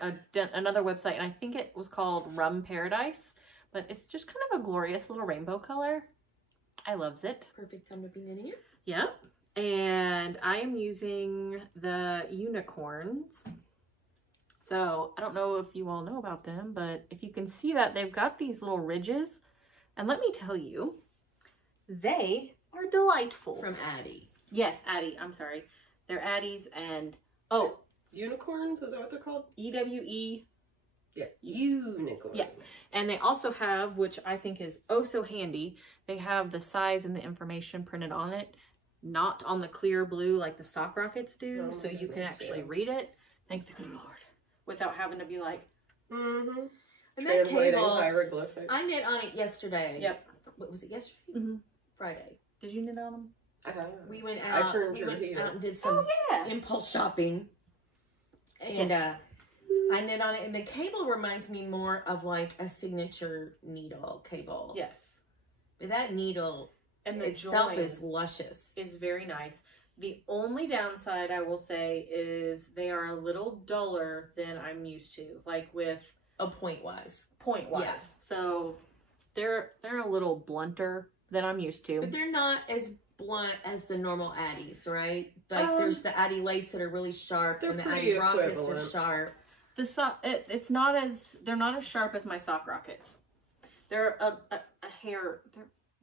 another website, and I think it was called Rum Paradise, but it's just kind of a glorious little rainbow color. I loves it. Perfect time to be knitting it. Yeah. And I am using the unicorns. So I don't know if you all know about them, but if you can see that, they've got these little ridges. And let me tell you, they are delightful. From Addie. Yes, Addie. I'm sorry. They're Addies and, oh. Unicorns? Is that what they're called? EWE. Yeah. Unicorn. Yeah. And they also have, which I think is oh so handy, they have the size and the information printed on it. Not on the clear blue like the sock rockets do, Oh, so you can actually read it. Thank the good Lord. Without having to be like, And that translating cable, hieroglyphics. I knit on it yesterday. yep. What was it, yesterday? Mm-hmm. Friday. Did you knit on them? We went out. I turned we your went heel. out and did some yeah. impulse shopping. And I knit on it, and the cable reminds me more of like a signature needle cable. Yes. But that needle And the itself join is luscious. is very nice. The only downside I will say is they are a little duller than I'm used to, like with point wise. Yeah. So they're a little blunter than I'm used to. But they're not as blunt as the normal Addies, right? Like there's the Addie lace that are really sharp, and the Addie rockets are sharp. It's not as, they're not as sharp as my sock rockets. They're a hair,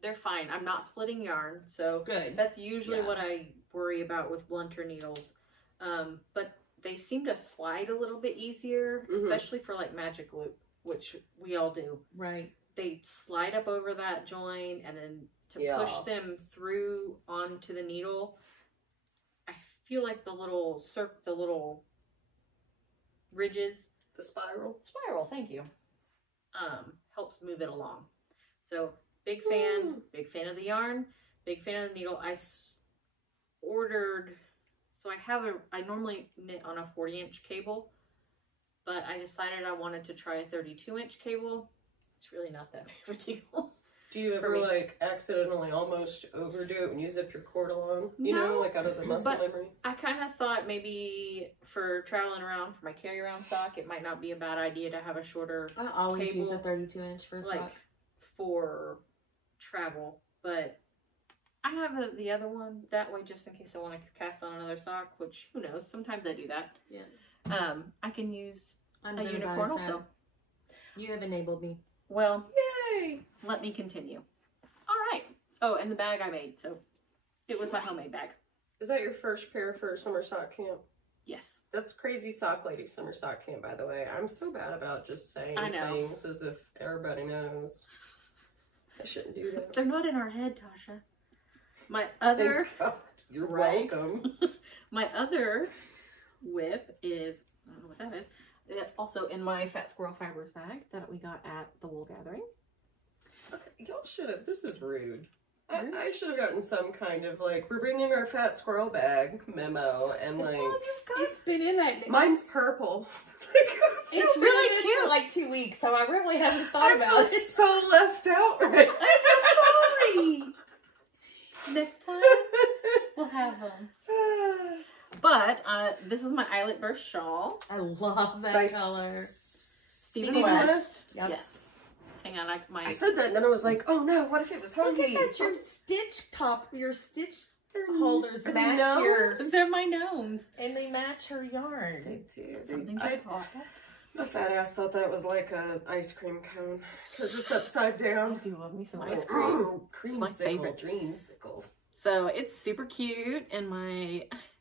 they're fine. I'm not splitting yarn, so Good. that's usually what I worry about with blunter needles. But they seem to slide a little bit easier, especially for like magic loop, which we all do. Right. They slide up over that join, and then to push them through onto the needle, I feel like the little ridges, The spiral. thank you, helps move it along. So big fan of the yarn, big fan of the needle. I ordered, so I normally knit on a 40-inch cable, but I decided I wanted to try a 32-inch cable. It's really not that big of a deal. Do you ever like accidentally almost overdo it when you zip your cord along? You know, like out of the muscle memory? I kind of thought maybe for traveling around for my carry around sock, it might not be a bad idea to have a shorter I always cable, use a 32-inch for a sock. like for travel. But I have the other one that way just in case I want to cast on another sock, which who knows, sometimes I do that. Yeah. I can use I'm a unicorn also. You have enabled me. Well, Yay! let me continue. All right. Oh, and the bag I made, so it was my homemade bag. Is that your first pair for summer sock camp? Yes. That's Crazy Sock Lady summer sock camp, by the way. I'm so bad about just saying things as if everybody knows. I shouldn't do that. They're not in our head, Tasha. My other... You're right? welcome. My other whip is... I don't know what that is. Also in my Fat Squirrel Fibers bag that we got at the Wool Gathering. Okay, y'all should have... This is rude. I should have gotten some kind of, like, we're bringing our Fat Squirrel bag memo, and, like... Well, It's been in that. Mine's purple. It's really cute for like 2 weeks, so I really haven't thought about it. So left out right. I'm so sorry. Next time we'll have them. But this is my Eyelet Burst shawl. I love that color. Stephen West. Yep. Yes. Hang on, I said that, and then I was like, oh no, what if it was Look hungry? at that, your stitch holders match gnomes? yours. They're my gnomes. And they match her yarn. They do. Something just awful. My fat ass thought that was like a ice cream cone because it's upside down. I do love me some ice cream. Creamsicle, It's my favorite. dreamsicle. So it's super cute, and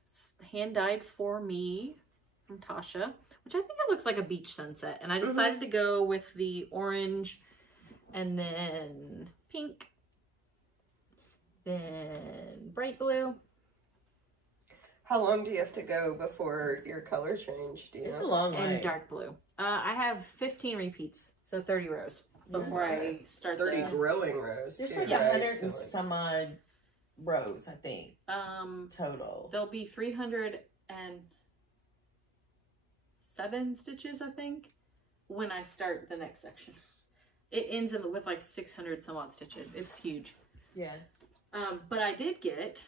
it's hand dyed for me from Tasha, which I think it looks like a beach sunset. And I decided to go with the orange, and then pink, then bright blue. How long do you have to go before your color change? Do you It's know? a long way. And dark blue. I have 15 repeats, so 30 rows before I start 30 growing rows. There's too, like right? 100 and So, some odd rows, I think, Um, total. there'll be 300 and 7 stitches, I think, when I start the next section. It ends with like 600 some odd stitches. It's huge. Yeah. But I did get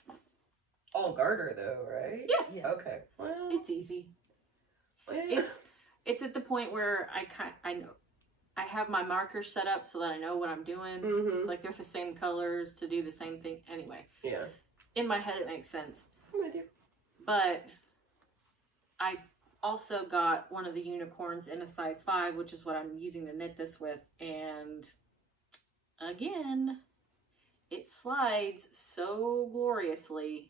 all garter though, right? Yeah. Okay. Well, it's easy. well. It's at the point where I know I have my markers set up so that I know what I'm doing. Mm-hmm. It's like they're the same colors to do the same thing. Anyway. Yeah. In my head, it makes sense. I'm with you. But I also got one of the unicorns in a size 5, which is what I'm using to knit this with. And again, it slides so gloriously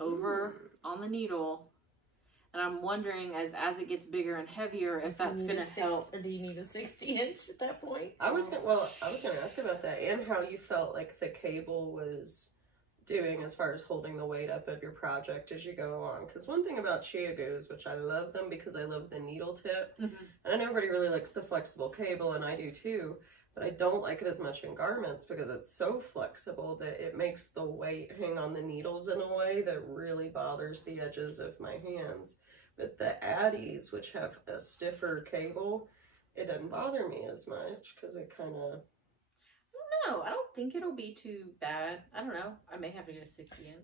over on the needle. And I'm wondering, as it gets bigger and heavier, if that's going to help. Or do you need a 60-inch at that point? I was gonna ask about that and how you felt like the cable was doing as far as holding the weight up of your project as you go along. Because one thing about Chiagoos, which I love them because I love the needle tip, and I know everybody really likes the flexible cable, and I do too, but I don't like it as much in garments because it's so flexible that it makes the weight hang on the needles in a way that really bothers the edges of my hands. But the Addies, which have a stiffer cable, it doesn't bother me as much because it kind of... No, I don't think it'll be too bad. I don't know. I may have to get a 60 in.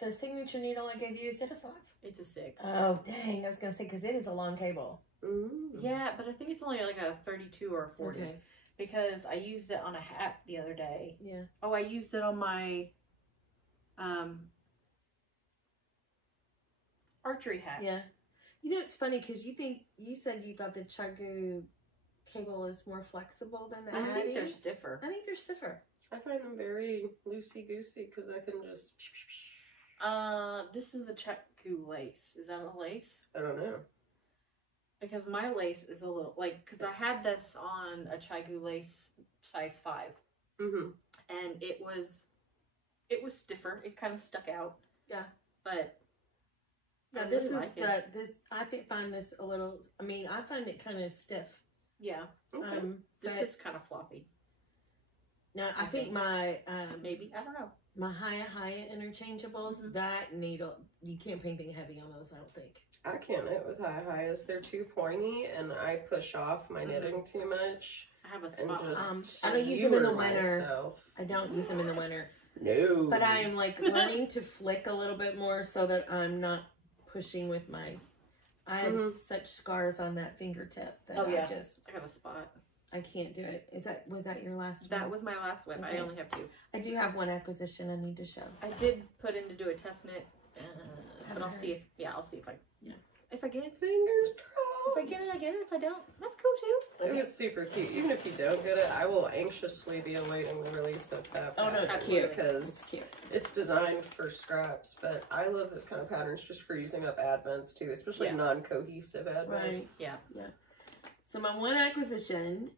The signature needle I gave you, is it a 5? It's a 6. Oh, dang. I was going to say, because it is a long cable. Yeah, but I think it's only like a 32 or a 40. Okay. Because I used it on a hat the other day. Yeah. Oh, I used it on my archery hat. Yeah. You know, it's funny because you said you thought the Chiagoo cable is more flexible than the Addie. I think they're stiffer. I think they're stiffer. I find them very loosey-goosey because I can just... This is the Chiagoo lace. Is that a lace? I don't know. Because my lace is a little, like, because I had this on a Chiagoo lace size 5. Mm-hmm. And it was stiffer. It kind of stuck out. Yeah. But yeah, I find this a little, I find it kind of stiff. Yeah. Okay. This is kind of floppy. Now, I think my, maybe, I don't know. My Haya interchangeables, that needle, you can't paint anything heavy on those, I don't think. I can't knit with Hayas. They're too pointy, and I push off my knitting too much. I have a spot. I don't use them in the winter. I don't use them in the winter. No. But I am like learning to flick a little bit more so that I'm not pushing with my... I have such scars on that fingertip that I got a spot. I can't do it. Was that your last one? That was my last one. Okay. I only have 2. I do have one acquisition I need to show. I did put in to do a test knit, but I'll see if I if I get it. Fingers crossed. If I get it, I get it. If I don't, that's cool too. It was super cute. Even if you don't get it, I will anxiously be awaiting the release of that. Oh no, it's pattern cute because it's designed for scraps. But I love this kind of patterns just for using up advents too, especially non-cohesive advents. Right. Yeah. So my one acquisition,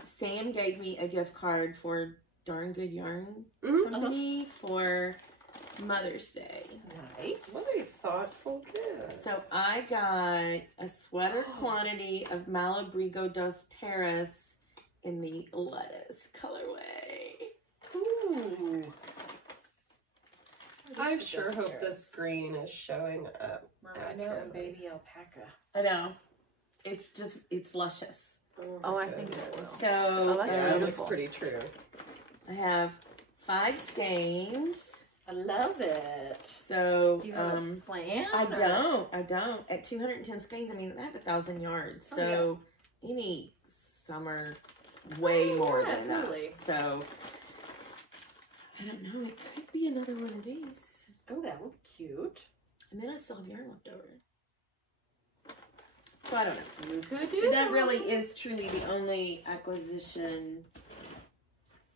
Sam gave me a gift card for Darn Good Yarn Company for Mother's Day. Nice. What a thoughtful gift. So I got a sweater quantity of Malabrigo dos Terras in the lettuce colorway. Ooh. I sure hope this green is showing up. Merino and baby alpaca. I know. It's luscious. Oh, I think it will. So that looks pretty true. I have 5 skeins. I love it. So, do you have a plan? I don't. At 210 skeins, I have 1,000 yards. So, any summer, way more than enough. So, I don't know. It could be another one of these. Oh, that would be cute. And then I still have yarn left over. So, I don't know. You could do that. Really is truly the only acquisition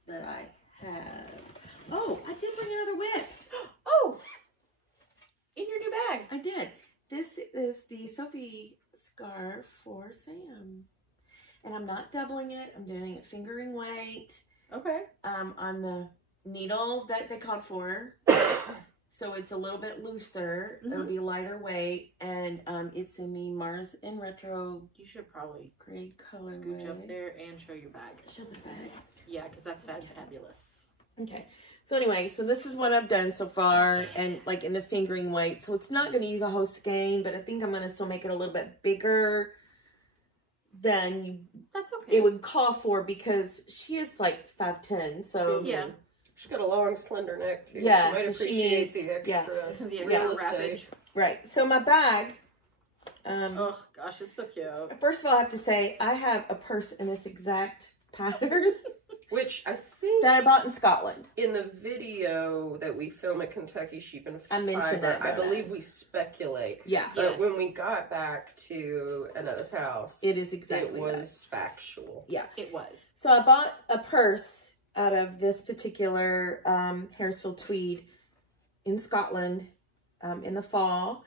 that I have. Oh, I did bring another whip. Oh, in your new bag. I did. This is the Sophie scarf for Sam. And I'm not doubling it. I'm doing it fingering weight. Okay. On the needle that they called for. So it's a little bit looser. It'll be lighter weight. And it's in the Mars and Retro. You should probably grade color. Scooch up there and show your bag. Show my bag. Yeah, because that's fabulous. Okay. So anyway, so this is what I've done so far, and like in the fingering weight. So it's not going to use a whole skein, but I think I'm going to still make it a little bit bigger than That's okay. it would call for, because she is like 5'10", so Yeah. She's got a long, slender neck, too. Yeah, She might so appreciate she needs- the extra The real extra estate. wrappage. right. So my bag. Oh gosh, it's so cute. First of all, I have to say I have a purse in this exact pattern Which I think that I bought in Scotland. in the video that we film at Kentucky Sheep and I mentioned Fiber, that, I don't I? believe we speculate. Yeah, But Yes. when we got back to Annetta's house, it is exactly it was factual. Yeah. It was. So I bought a purse out of this particular Harrisfield tweed in Scotland in the fall.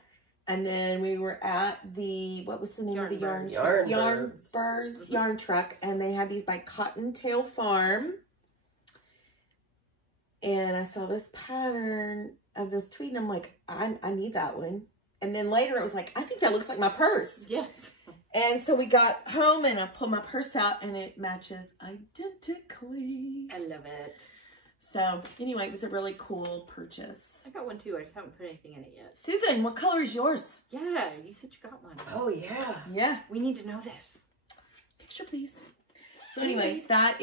And then we were at the, what was the name of the yarn Birds. truck? Yarn Birds Mhm. yarn truck. And they had these by Cottontail Farm. And I saw this pattern of this tweed, and I'm like, I need that one. And then later it was like, I think that looks like my purse. Yes. And so we got home, and I pulled my purse out, and it matches identically. I love it. So anyway, it was a really cool purchase. I got one too. I just haven't put anything in it yet. Susan, what color is yours? Yeah, you said you got one. Oh, yeah. Yeah, We need to know this. picture please. So anyway, that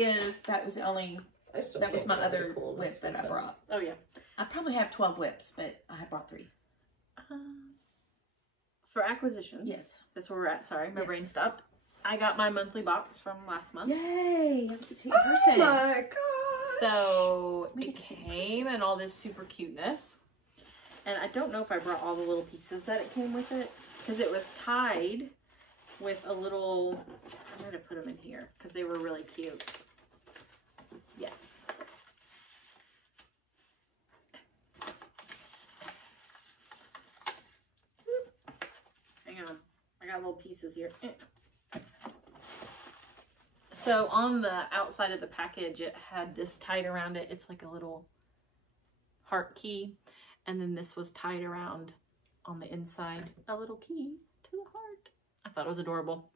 was the only, I still that was can't my get over other the coolness whip that of I brought. Oh yeah. I probably have 12 whips, but I brought 3. For acquisitions. Yes. That's where we're at. Sorry, my Yes. brain stopped. I got my monthly box from last month. Yay! I get to take Oh person. my gosh! So We it get to see the came in all this super cuteness. And I don't know if I brought all the little pieces that it came with it, because it was tied with a little, I'm going to put them in here because they were really cute. Yes. Hang on. I got little pieces here. So on the outside of the package, it had this tied around it. It's like a little heart key. And then this was tied around on the inside, a little key to the heart. I thought it was adorable.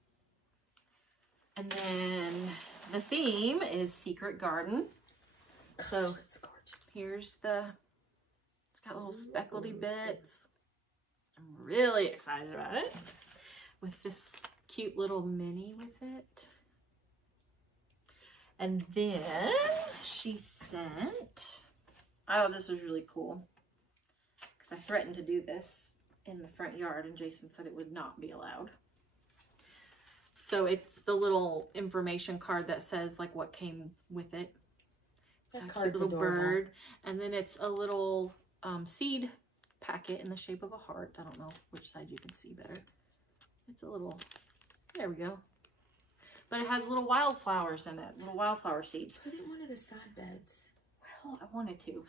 And then the theme is Secret Garden. So It's gorgeous. here's it's got little speckledy bits. I'm really excited about it. With this cute little mini with it. And then she sent, I thought this was really cool, because I threatened to do this in the front yard and Jason said it would not be allowed. So it's the little information card that says like what came with it. That A cute card's little adorable. bird. And then it's a little seed packet in the shape of a heart. I don't know which side you can see better. It's a little, there we go. But it has little wildflowers in it, little wildflower seeds. Put it in one of the side beds. Well, I wanted to.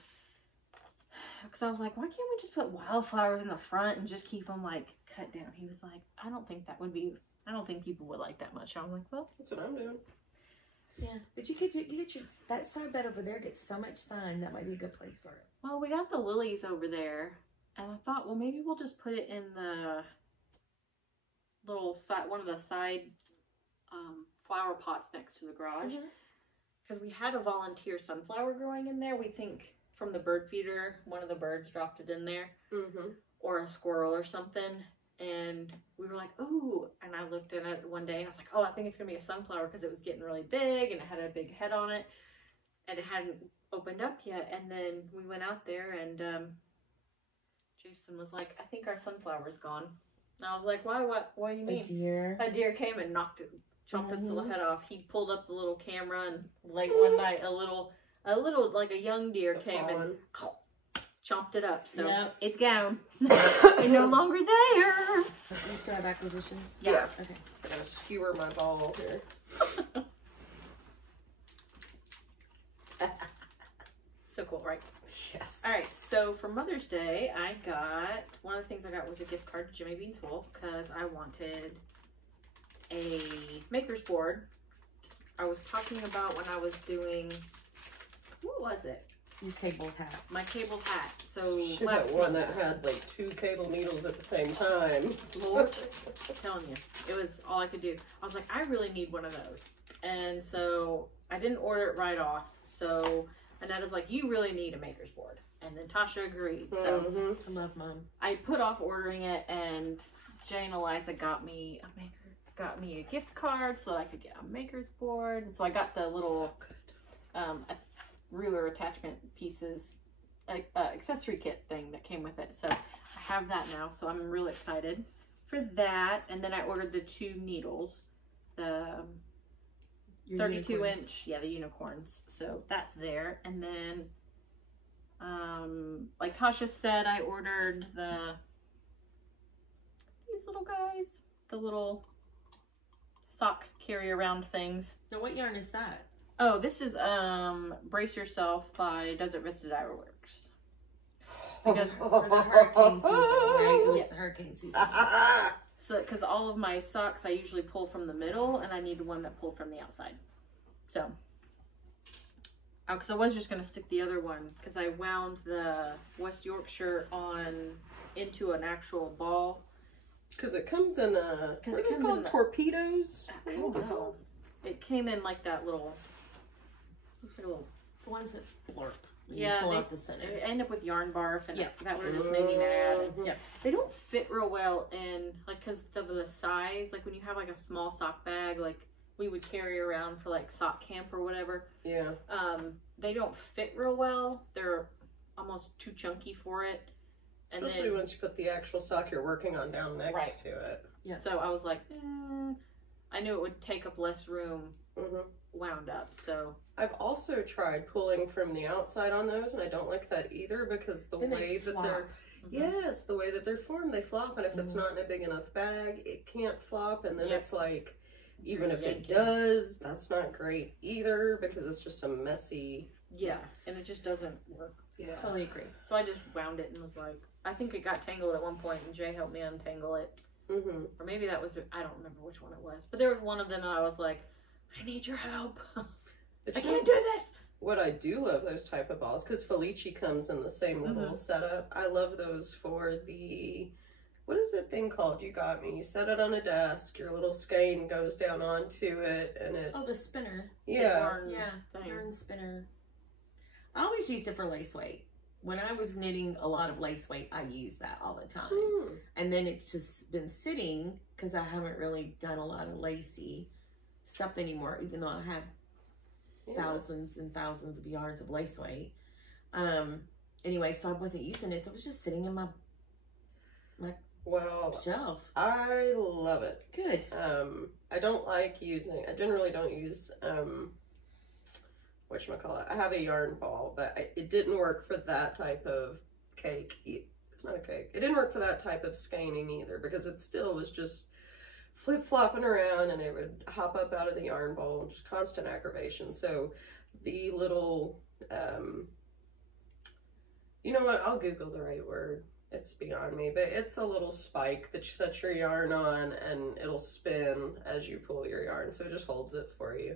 Because I was like, why can't we just put wildflowers in the front and just keep them like cut down? He was like, I don't think people would like that much. I was like, well, That's what I'm doing. Yeah, but you get your, that side bed over there gets so much sun. That might be a good place for it. well, we got the lilies over there. And I thought, well, maybe we'll just put it in the little side, one of the side flower pots next to the garage. Because we had a volunteer sunflower growing in there. We think from the bird feeder, one of the birds dropped it in there. Mm-hmm. Or a squirrel or something. And we were like, ooh. And I looked at it one day and I was like, oh, I think it's going to be a sunflower because it was getting really big and it had a big head on it. And it hadn't opened up yet. And then we went out there and Jason was like, I think our sunflower's gone. And I was like, why? What do you mean? A deer. A deer came and chopped its little head off. He pulled up the little camera and late one night, a little like a young deer came and chomped it up. So Yep. it's gone. It's no longer there. You still have acquisitions? Yes. Okay. I'm going to skewer my ball here. So cool, right? Yes. All right, so for Mother's Day, I got, one of the things I got was a gift card to Jimmy Bean's Wool because I wanted a maker's board. I was talking about when I was doing, what was it? Your cable hat. My cable hat. So Should have one that had like 2 cable needles at the same time. Lord, I'm telling you, it was all I could do. I was like, I really need one of those. And so I didn't order it right off. So Annette's like, you really need a maker's board. And then Tasha agreed. So I love mine. I put off ordering it, and Jay and Eliza got me a gift card so that I could get a maker's board. And so I got the little ruler attachment pieces, accessory kit thing that came with it. So I have that now. So I'm really excited for that. And then I ordered the 2 needles, the 32 inch, the unicorns. So that's there. And then, like Tasha said, I ordered these little guys, the little sock carry around things. Now, what yarn is that? Oh, this is Brace Yourself by Desert Vista Dye Works. Because for the hurricane season, right? It was the hurricane season. So, because all of my socks I usually pull from the middle, and I need one that pulled from the outside. So, because I was just going to stick the other one, because I wound the West Yorkshire into an actual ball. Because it comes in a, what is it called? Torpedoes? I don't know. It came in like that little, looks like a little. The ones that blurp. Yeah, pull out the center. I end up with yarn barf, and that would have just made me mad. And they don't fit real well in, like, because of the size. Like, when you have, like, a small sock bag, like, we would carry around for, like, sock camp or whatever. Yeah. They don't fit real well. They're almost too chunky for it. Especially once you put the actual sock you're working on down next to it. Yeah. So I was like, I knew it would take up less room wound up, so. I've also tried pulling from the outside on those, and I don't like that either, because the way that they're, the way that they're formed, they flop, and if it's not in a big enough bag, it can't flop, and then it's like, even if it does, that's not great either, because it's just a messy. Yeah, and it just doesn't work. Yeah. Totally agree. So I just wound it and was like, I think it got tangled at one point, and Jay helped me untangle it. Or maybe that was, I don't remember which one it was, but there was one of them, and I was like, I need your help. I can't do this. What I do love those type of balls, because Felici comes in the same little setup. I love those for the, what is that thing called? You got me. You set it on a desk, your little skein goes down onto it, and it... Oh, the spinner. Yeah. Yarn spinner. I always used it for lace weight. When I was knitting a lot of lace weight, I used that all the time. And then it's just been sitting, because I haven't really done a lot of lacy stuff anymore, even though I have thousands and thousands of yards of lace weight. Anyway, so I wasn't using it, so it was just sitting in my shelf. I love it. Good. I don't like using, I generally don't use whatchamacallit. I have a yarn ball, but it didn't work for that type of cake. It's not a cake. It didn't work for that type of skeining either, because it still was just flip-flopping around, and it would hop up out of the yarn ball, just constant aggravation. So the little, you know what, I'll Google the right word. It's beyond me, but it's a little spike that you set your yarn on, and it'll spin as you pull your yarn, so it just holds it for you.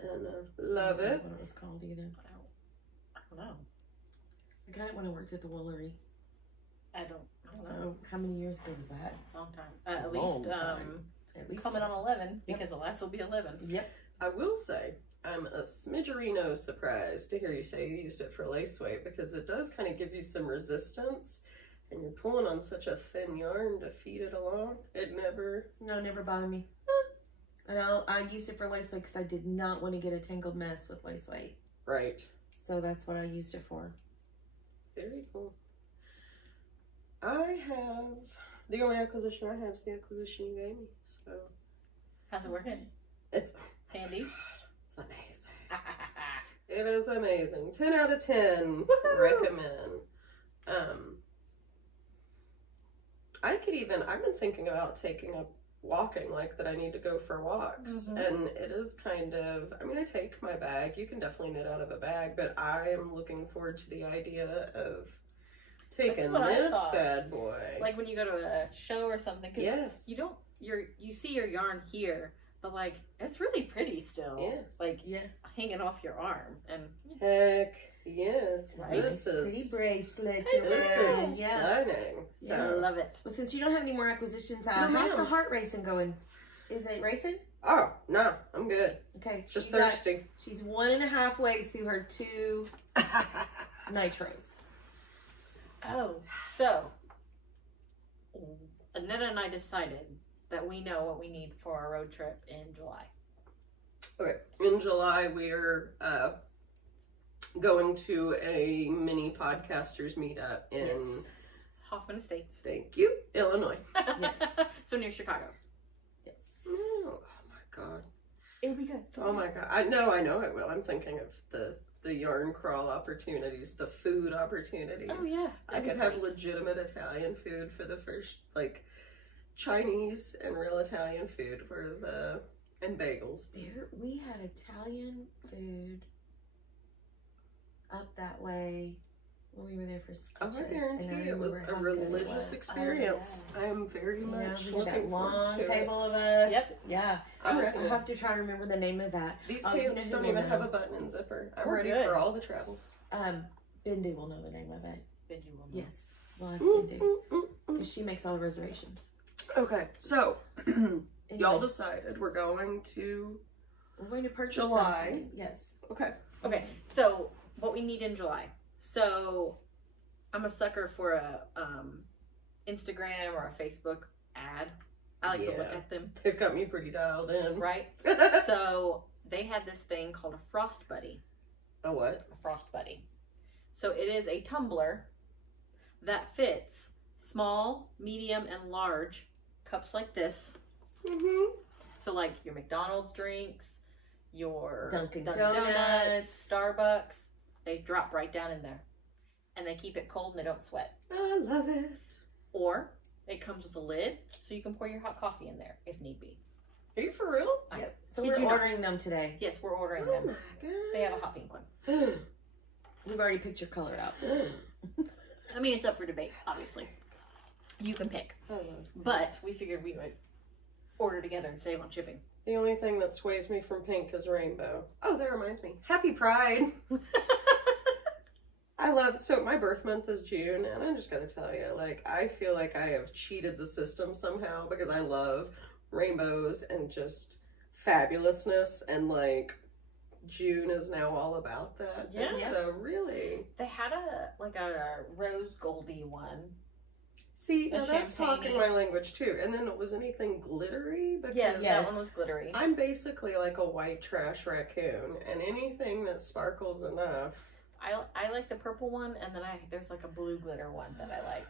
And love it. I don't know what it was called either. I don't know. I got it when I worked at the Woolery. I don't know. So how many years ago was that? Long time. At least coming on 11, because the last will be 11. Yep. I will say, I'm a smidgerino surprised to hear you say you used it for lace weight, because it does kind of give you some resistance, and you're pulling on such a thin yarn to feed it along. It never bothered me. And I used it for lace weight because I did not want to get a tangled mess with lace weight. Right. So that's what I used it for. Very cool. The only acquisition I have is the acquisition you gave me, so. How's it working? It's handy. It's amazing. It is amazing. 10 out of 10. Recommend. I've been thinking about taking up walking, like that I need to go for walks. And it is kind of, I mean, I take my bag. You can definitely knit out of a bag, but I am looking forward to the idea of taking this bad boy. Like when you go to a show or something. Yes. You see your yarn here, but like, it's really pretty still. Yes. Like, hanging off your arm. And heck yes. Right. This is pretty bracelet. This is stunning. So. I love it. Well, since you don't have any more acquisitions, how's the heart racing going? Is it racing? Oh, no, I'm good. Okay. Just thirsty. She's 1.5 ways through her 2 nitros. Oh, so Annette and I decided that we know what we need for our road trip in July. Okay, in July we're going to a mini podcasters meetup in Hoffman Estates. Thank you, Illinois. Yes. So near Chicago. Yes. Oh my god. It'll be good. Oh my god. I know it will. I'm thinking of the yarn crawl opportunities, the food opportunities. Oh yeah. I could have legitimate Italian food for the first, like, Chinese and real Italian food for and bagels. We had Italian food up that way when we were there for Stitches. I guarantee it was a religious experience. Oh, yes. I am very much we had looking that forward long to table of us. Yep. Yeah. I'm I ready. have to try to remember the name of that. These Oh, pants you know don't who even will have know. a button and zipper. I'm Oh, ready good. for all the travels. Bindi will know the name of it. Benji will know. Yes. Well, ask Bindi. Because she makes all the reservations. Okay, so Anyway, y'all decided we're going to we're going to purchase July. something. Yes. Okay. Okay, so what we need in July. So I'm a sucker for a Instagram or a Facebook ad. I like to look at them, They've got me pretty dialed in. right? So they had this thing called a Frost Buddy. A what? A Frost Buddy. So it is a tumbler that fits small, medium, and large cups like this. Mm-hmm. So like your McDonald's drinks, your Dunkin' Donuts, Donuts. Starbucks, they drop right down in there. And they keep it cold and they don't sweat. I love it. Or it comes with a lid so you can pour your hot coffee in there if need be. Are you for real? Yep. So Kid we're you not. ordering them today. Yes, we're ordering Oh them. my god. They have a hot pink one. We've already picked your color out. I mean, it's up for debate, obviously. You can pick. I love But we figured we would order together and save on shipping. The only thing that sways me from pink is rainbow. Oh, that reminds me. Happy Pride. I love, so my birth month is June, and I just gotta tell you, like, I feel like I have cheated the system somehow because I love rainbows and just fabulousness, and like, June is now all about that. Yes. And so really. They had a rose goldy one. See, A now that's talking champagne-y. my language too. And then it was anything glittery? Because Yes, Yes. that one was glittery. I'm basically like a white trash raccoon, and anything that sparkles enough. I like the purple one, and then there's like a blue glitter one that I like.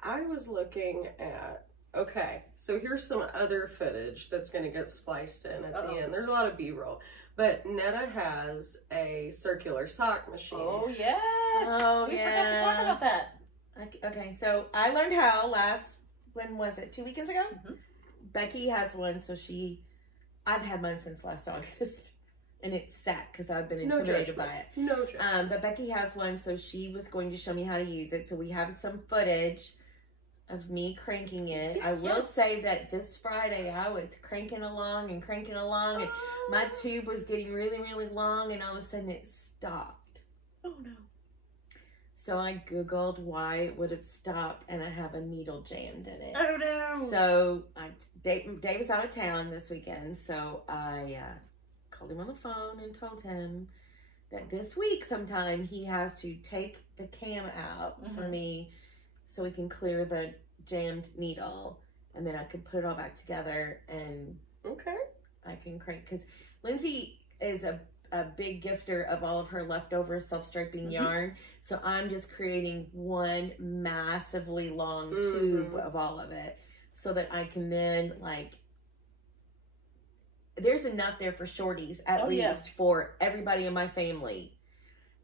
I was looking at, okay, so here's some other footage that's going to get spliced in at the end. There's a lot of B-roll. But Netta has a circular sock machine. Oh, yes! Oh, we forgot to yeah. talk about that. Okay, so I learned how when was it? 2 weekends ago? Mhm. Becky has one, so I've had mine since last August. And it's sat because I've been No intimidated judgment. by it. No joke. But Becky has one, so she was going to show me how to use it. So we have some footage of me cranking it. Yes. I will say that this Friday I was cranking along, and my tube was getting really, really long, and all of a sudden it stopped. Oh, no. So I Googled why it would have stopped, and I have a needle jammed in it. Oh, no. So Dave was out of town this weekend, so I called him on the phone and told him that this week sometime he has to take the cam out for me so we can clear the jammed needle, and then I can put it all back together and Okay. I can crank, because Lindsay is a big gifter of all of her leftover self-striping yarn, so I'm just creating one massively long tube of all of it so that I can then, like, there's enough there for shorties at least for everybody in my family,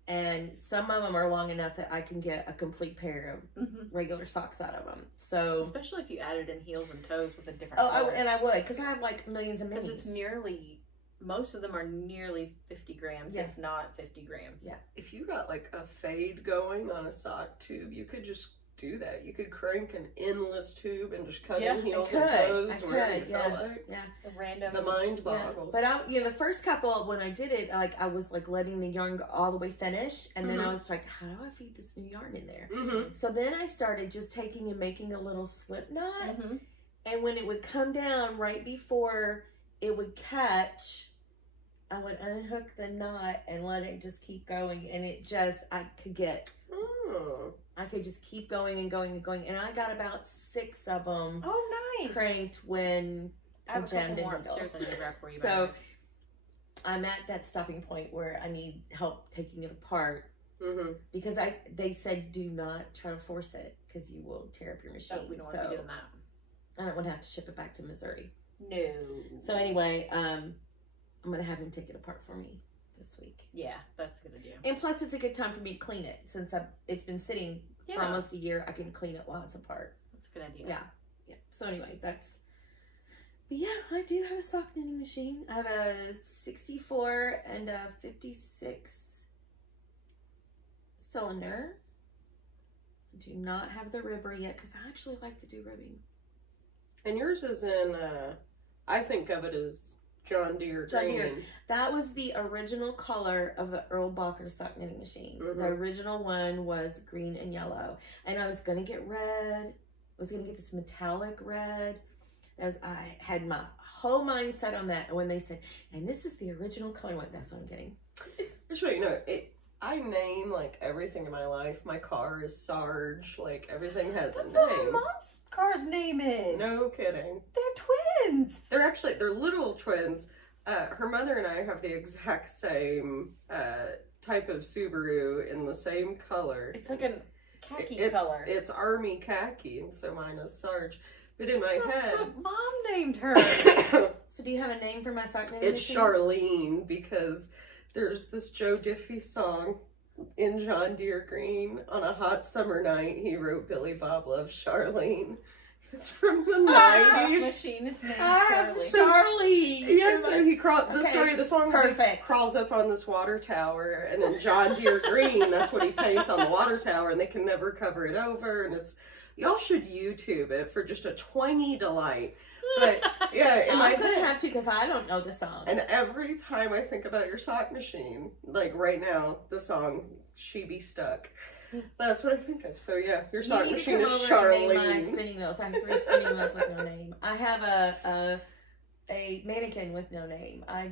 and some of them are long enough that I can get a complete pair of regular socks out of them. So especially if you added in heels and toes with a different I color. would, because I have like millions of minis. Because most of them are nearly 50 grams, if not 50 grams. Yeah. If you got like a fade going on a sock tube, you could just do that. You could crank an endless tube and just cut in heels and toes wherever you felt like. Yeah. Random. The mind boggles. But the first couple, when I did it, like, I was like letting the yarn go all the way finish, and then I was like, how do I feed this new yarn in there? So then I started just taking and making a little slip knot, and when it would come down right before it would catch. I would unhook the knot and let it just keep going, and it just, I could just keep going and going and going, and I got about 6 of them. Oh, nice. Cranked when I have I a jammed couple more in the middle. upstairs I need to grab for you. So I'm at that stopping point where I need help taking it apart, because they said do not try to force it because you will tear up your machine. we don't want to be doing that. I don't want to have to ship it back to Missouri. No. So anyway, I'm gonna have him take it apart for me this week. Yeah, that's a good idea. And plus, it's a good time for me to clean it since it's been sitting for almost a year. I can clean it while it's apart. That's a good idea. Yeah. So anyway, but yeah, I do have a sock knitting machine. I have a 64 and a 56 cylinder. I do not have the ribber yet because I actually like to do ribbing. And yours is in, I think of it as John Deere green. That was the original color of the Earl Bacher sock knitting machine. The original one was green and yellow. And I was going to get red. I was going to get this metallic red. I had my whole mind set on that. And when they said, and this is the original color, I went, that's what I'm getting. Just so you know, I name like everything in my life. My car is Sarge. Like everything has a name. That's what my mom's car's name is. No kidding. They're twins. They're little twins. Her mother and I have the exact same type of Subaru in the same color. It's like a khaki color. It's army khaki, and so mine is Sarge. But in my head, that's what Mom named her. So do you have a name for my sock knitting it's machine? Charlene, because there's this Joe Diffie song in John Deere green. On a hot summer night, he wrote Billy Bob Loves Charlene. It's from the 90s. Machine is named Charlie. Yeah, so he the story of the song is Perfect. he crawls up on this water tower, and in John Deere green, that's what he paints on the water tower, and they can never cover it over, and it's, y'all should YouTube it for just a twangy delight. But yeah, I'm gonna have to because I don't know the song. And every time I think about your sock machine, like right now, the song "She Be Stuck," that's what I think of. So yeah, your sock machine is Charlene. My spinning wheels. I have 3 spinning wheels with no name. I have a mannequin with no name. I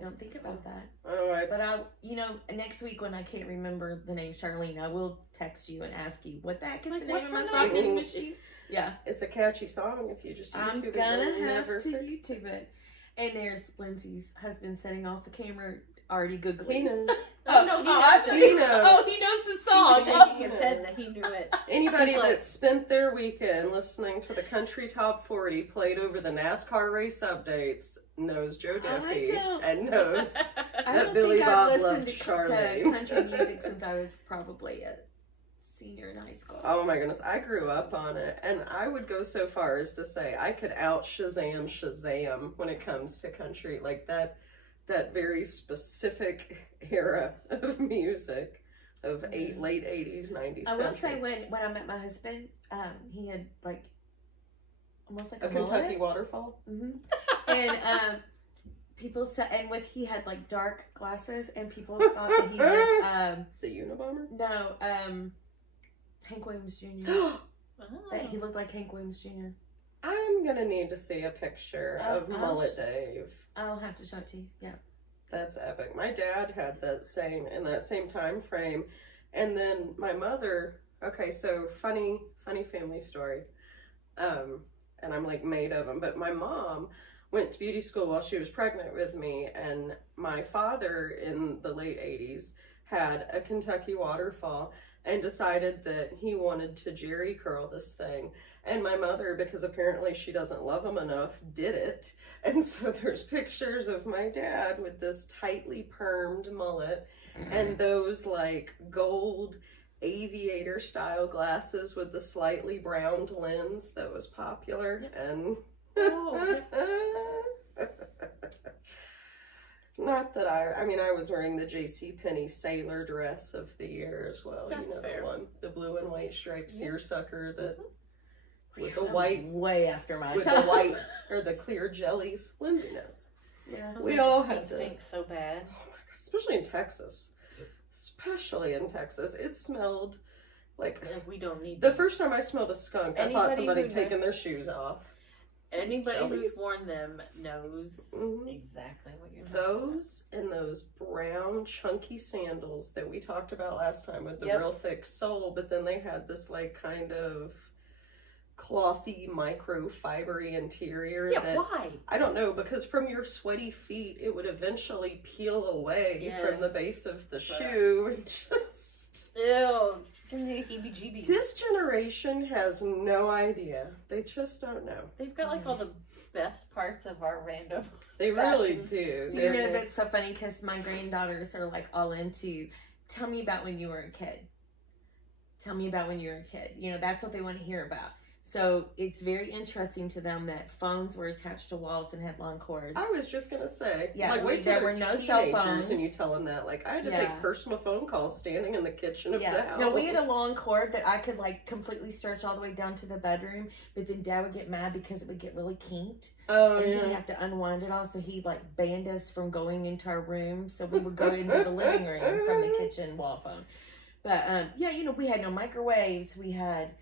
don't think about that. All right. But next week when I can't remember the name Charlene, I will text you and ask you what the heck is the name of my sock knitting machine. Yeah, it's a catchy song. If you just YouTube it, I'm gonna have to YouTube it. And there's Lindsay's husband setting off the camera, already googling. He knows. He knows the song. He was shaking his head that he knew it. Anybody that spent their weekend listening to the Country Top 40 played over the NASCAR race updates knows Joe Diffie and knows that Billy Bob loved Charlene. To country music since I was probably a senior in high school. Oh my goodness, I grew up on it, and I would go so far as to say I could out Shazam when it comes to country, like that very specific era of music of late 80s, 90s. I will say when I met my husband, he had like almost like a Kentucky waterfall. And people said, he had like dark glasses, and people thought that he was the Unabomber. No, Hank Williams Jr. That he looked like Hank Williams Jr. I'm gonna need to see a picture of Mullet Dave. I'll have to show it to you. Yeah, that's epic. My dad had that same time frame, and then my mother. Okay, so funny family story, and I'm like made of them. But my mom went to beauty school while she was pregnant with me, and my father in the late 80s had a Kentucky waterfall and decided that he wanted to jerry curl this thing. And my mother, because apparently she doesn't love him enough, did it. And so there's pictures of my dad with this tightly permed mullet and those like gold aviator style glasses with the slightly browned lens that was popular. And not that I was wearing the JCPenney sailor dress of the year as well. That's fair. The blue and white striped seersucker that with the white, way after my with time. the white or the clear jellies. Lindsay knows. Yeah, we all had to. Stinks so bad. Oh my god, especially in Texas. It smelled like we don't need the first time I smelled a skunk. I thought somebody had taken their shoes off. Anybody jellies. who's worn them knows exactly what you're talking about. Those and those brown chunky sandals that we talked about last time with the real thick sole, but then they had this like kind of clothy microfibery interior. Yeah, that, why? I don't know, because from your sweaty feet it would eventually peel away from the base of the shoe and just... Ew. Heebie-jeebies. This generation has no idea. They just don't know. They've got like all the best parts of our random They really do. So you know, that's so funny because my granddaughters are like all into, tell me about when you were a kid. Tell me about when you were a kid. You know, that's what they want to hear about. So it's very interesting to them that phones were attached to walls and had long cords. I was just gonna say, yeah, like, wait till there were no cell phones, and you tell them that. Like, I had to take personal phone calls standing in the kitchen of the house. No, we had a long cord that I could like completely stretch all the way down to the bedroom, but then Dad would get mad because it would get really kinked. Oh, and he'd have to unwind it all, so he like banned us from going into our room, so we would go into the living room from the kitchen wall phone. But yeah, you know, we had no microwaves. We had.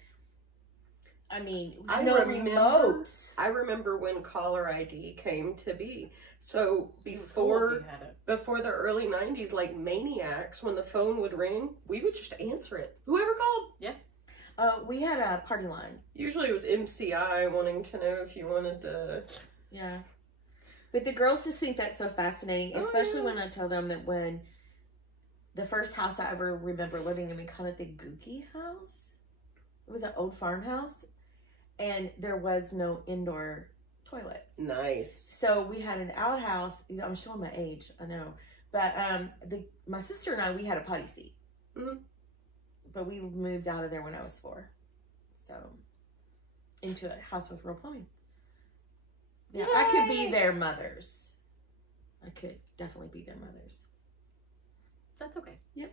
I mean, no remotes. I remember when caller ID came to be. So before the early 90s, like maniacs, when the phone would ring, we would just answer it. Whoever called. Yeah. We had a party line. Usually it was MCI wanting to know if you wanted to. Yeah. But the girls just think that's so fascinating, especially when I tell them that when the first house I ever remember living in, we called it the Gookie house. It was an old farmhouse. And there was no indoor toilet. Nice. So we had an outhouse. You know, I'm showing my age, I know. But my sister and I, we had a potty seat. Mm-hmm. But we moved out of there when I was 4. So, into a house with real plumbing. Yeah, I could be their mothers. I could definitely be their mothers. That's okay. Yep.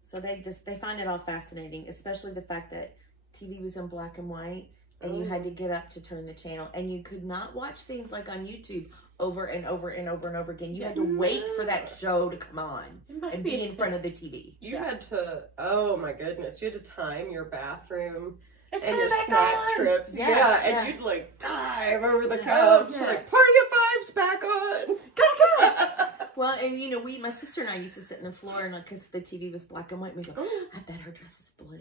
So they find it all fascinating, especially the fact that TV was in black and white, and you had to get up to turn the channel, and you could not watch things like on YouTube over and over and over and over again. You had to wait for that show to come on and be in front of the TV. You had to, oh my goodness, you had to time your bathroom and your snack trips. And you'd like dive over the couch. Like, Party of Five's back on. Go. Well, and you know, my sister and I used to sit on the floor, and because the TV was black and white, and we go, I bet her dress is blue.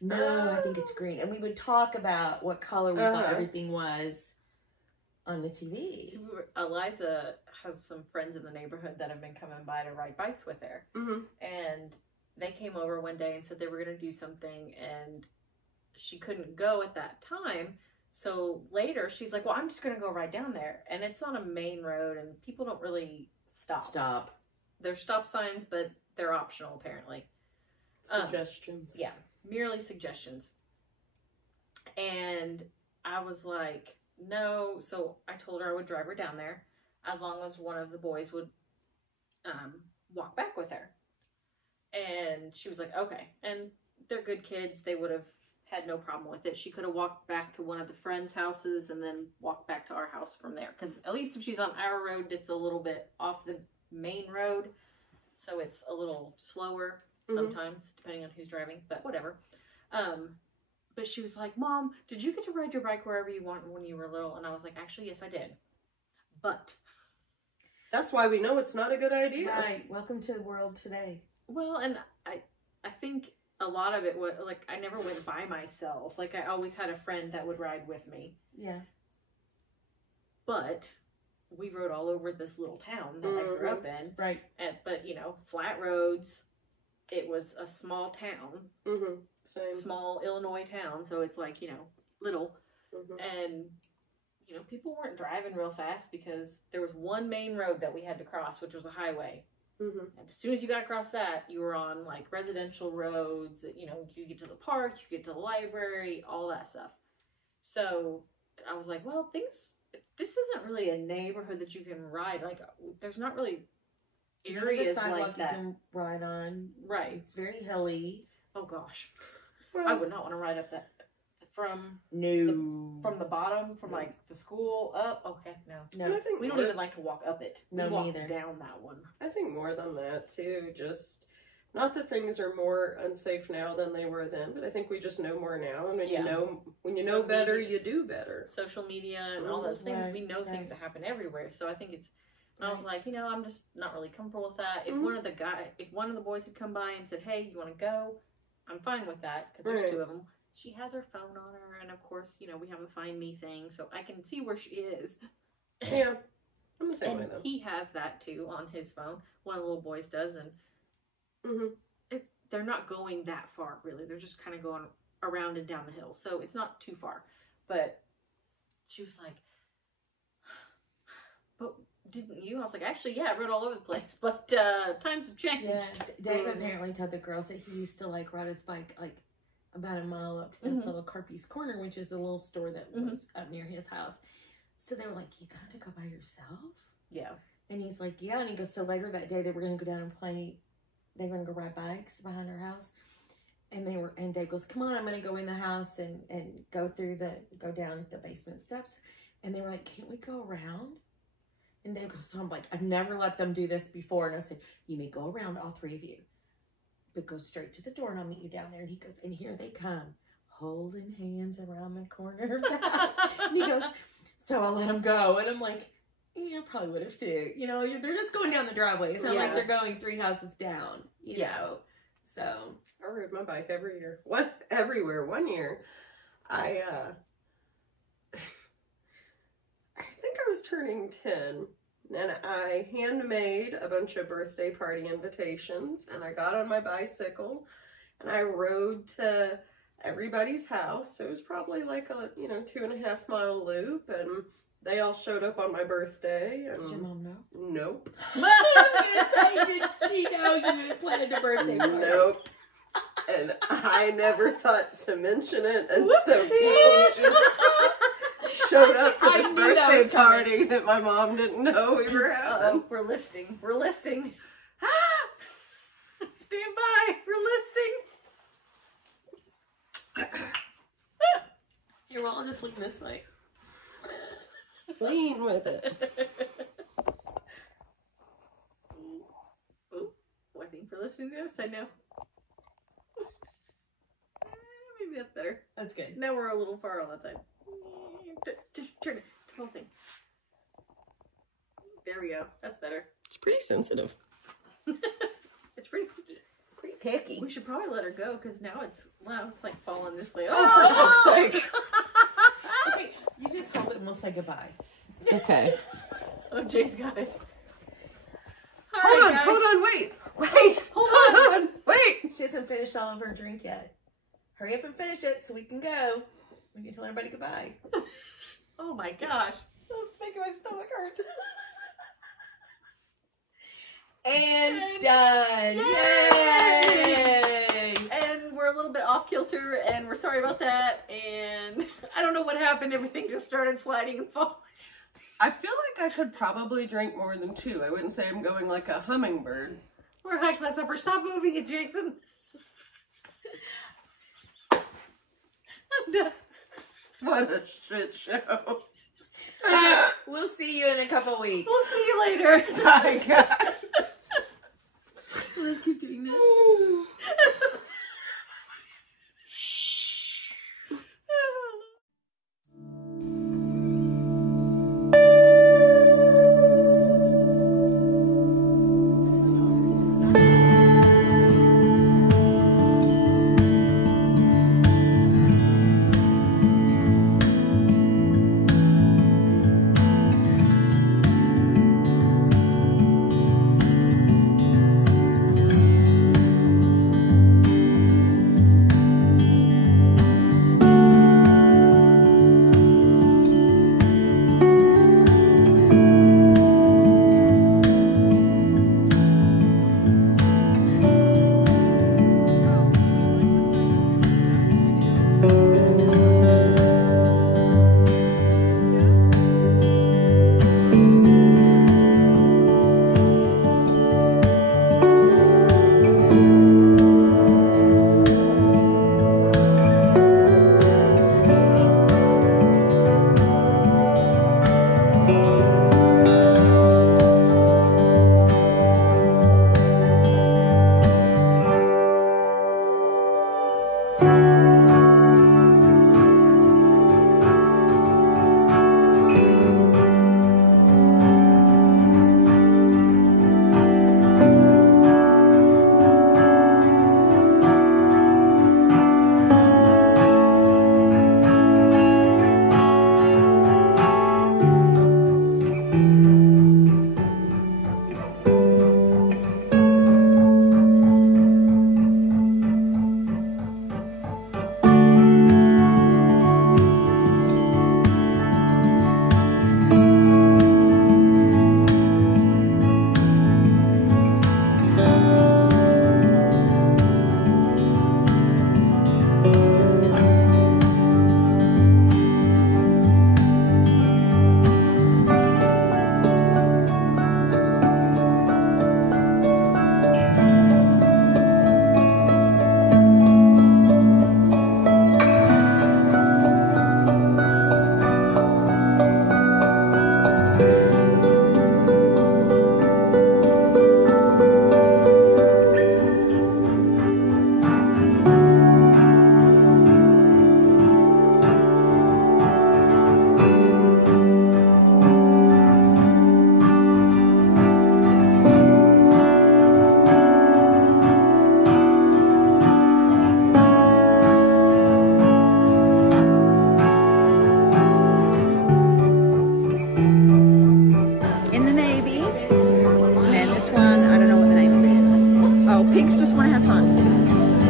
No, I think it's green. And we would talk about what color we thought everything was on the TV. So Eliza has some friends in the neighborhood that have been coming by to ride bikes with her. Mm-hmm. And they came over one day and said they were going to do something, and she couldn't go at that time. So later she's like, well, I'm just going to go ride down there. And it's on a main road, and people don't really stop. There's stop signs, but they're optional apparently. Suggestions. Yeah, merely suggestions. And I was like, no. So I told her I would drive her down there as long as one of the boys would walk back with her. And she was like, okay. And they're good kids. They would have had no problem with it. She could have walked back to one of the friends' houses and then walked back to our house from there. Because at least if she's on our road, it's a little bit off the main road. So it's a little slower sometimes, depending on who's driving. But whatever. But she was like, Mom, did you get to ride your bike wherever you want when you were little? And I was like, actually, yes, I did. But that's why we know it's not a good idea. Right. Welcome to the world today. Well, and I think a lot of it was, like, I never went by myself. Like, I always had a friend that would ride with me. Yeah. But we rode all over this little town that I grew up in. Right. But, you know, flat roads. It was a small town. Mm-hmm. Same. Small Illinois town. So it's like, you know, little. And, you know, people weren't driving real fast because there was one main road that we had to cross, which was a highway. And as soon as you got across that, you were on, like, residential roads. You know, you get to the park, you get to the library, all that stuff. So I was like, well, this isn't really a neighborhood that you can ride. Like, there's not really areas like that. You can ride on. Right. It's very hilly. Oh, gosh. Well, I would not want to ride up that from the bottom, from like the school up. Oh, heck no. No, I think we don't even like to walk up it. No, we walk neither. down that one. I think more than that too. Just Not that things are more unsafe now than they were then, but I think we just know more now. And when you know better, you do better. Social media and all those things, Right, we know things that happen everywhere. So I think it's. And I was like, I'm just not really comfortable with that. If one of the boys had come by and said, "Hey, you want to go?" I'm fine with that because there's two of them. She has her phone on her, and of course, we have a Find Me thing, so I can see where she is. Yeah, I'm the same way though. He has that too on his phone. One of the little boys does, and they're not going that far really. They're just kind of going around and down the hill, so it's not too far. But she was like, "But didn't you?" I was like, "Actually, yeah, I rode all over the place, but times have changed." Yeah, Dave apparently told the girls that he used to ride his bike about a mile up to this little Carpy's Corner, which is a little store that was up near his house. So they were like, "You got to go by yourself?" Yeah. And he's like, "Yeah." And he goes, so later that day they were going to go down and play. They were going to go ride bikes behind our house. And Dave goes, "Come on, I'm going to go in the house and go down the basement steps." And they were like, "Can't we go around?" And Dave goes, so I'm like, "I've never let them do this before." And I said, "You may go around, all three of you, but go straight to the door and I'll meet you down there." And he goes, and here they come, holding hands around the corner of the house. And he goes, so I let him go. And I'm like, yeah, probably would have too. They're just going down the driveway. It's not like they're going 3 houses down, you know. So I rode my bike every year. Everywhere. One year, I think I was turning 10, and I handmade a bunch of birthday party invitations, and I got on my bicycle, and I rode to everybody's house. It was probably like a 2.5 mile loop, and they all showed up on my birthday. And did your mom know? Nope. I was gonna say, did she know you had planned a birthday party? Nope. And I never thought to mention it, and so people just showed up for this birthday party that my mom didn't know we were having. We're listing. Stand by. We're listing. Here, well, I'll just lean this way. Lean with it. I think we're listing the other side now. Maybe that's better. That's good. Now we're a little far on that side. Turn it. The whole thing. There we go. That's better. It's pretty sensitive. It's pretty picky. Pretty picky. We should probably let her go because now it's like falling this way. Oh, for God's sake. Okay, you just hold it and we'll say goodbye. Okay. Oh, Jay's got it. Hold on, wait. Hold on, wait. She hasn't finished all of her drink yet. Hurry up and finish it so we can go. We can tell everybody goodbye. Oh my gosh. It's making my stomach hurt. And done. Yay! And we're a little bit off kilter, and we're sorry about that. And I don't know what happened. Everything just started sliding and falling. I feel like I could probably drink more than 2. I wouldn't say I'm going like a hummingbird. We're high class upper. Stop moving it, Jason. I'm done. What a shit show. We'll see you in a couple weeks. We'll see you later. Bye, guys. Let's keep doing this.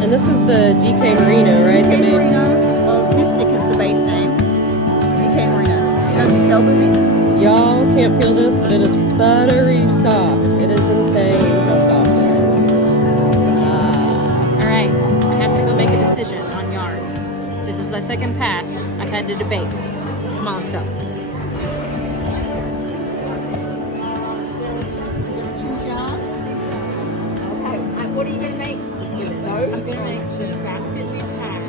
And this is the DK Merino, right? DK Merino, well, Mystic is the base name. DK Merino. It's going to be so booming. Y'all can't feel this, but it is buttery soft. It is insane how soft it is. All right, I have to go make a decision on yarn. This is the second pass. I've had to debate. Come on, let's go. What are you going to make with those? I'm going to make the basket we've had.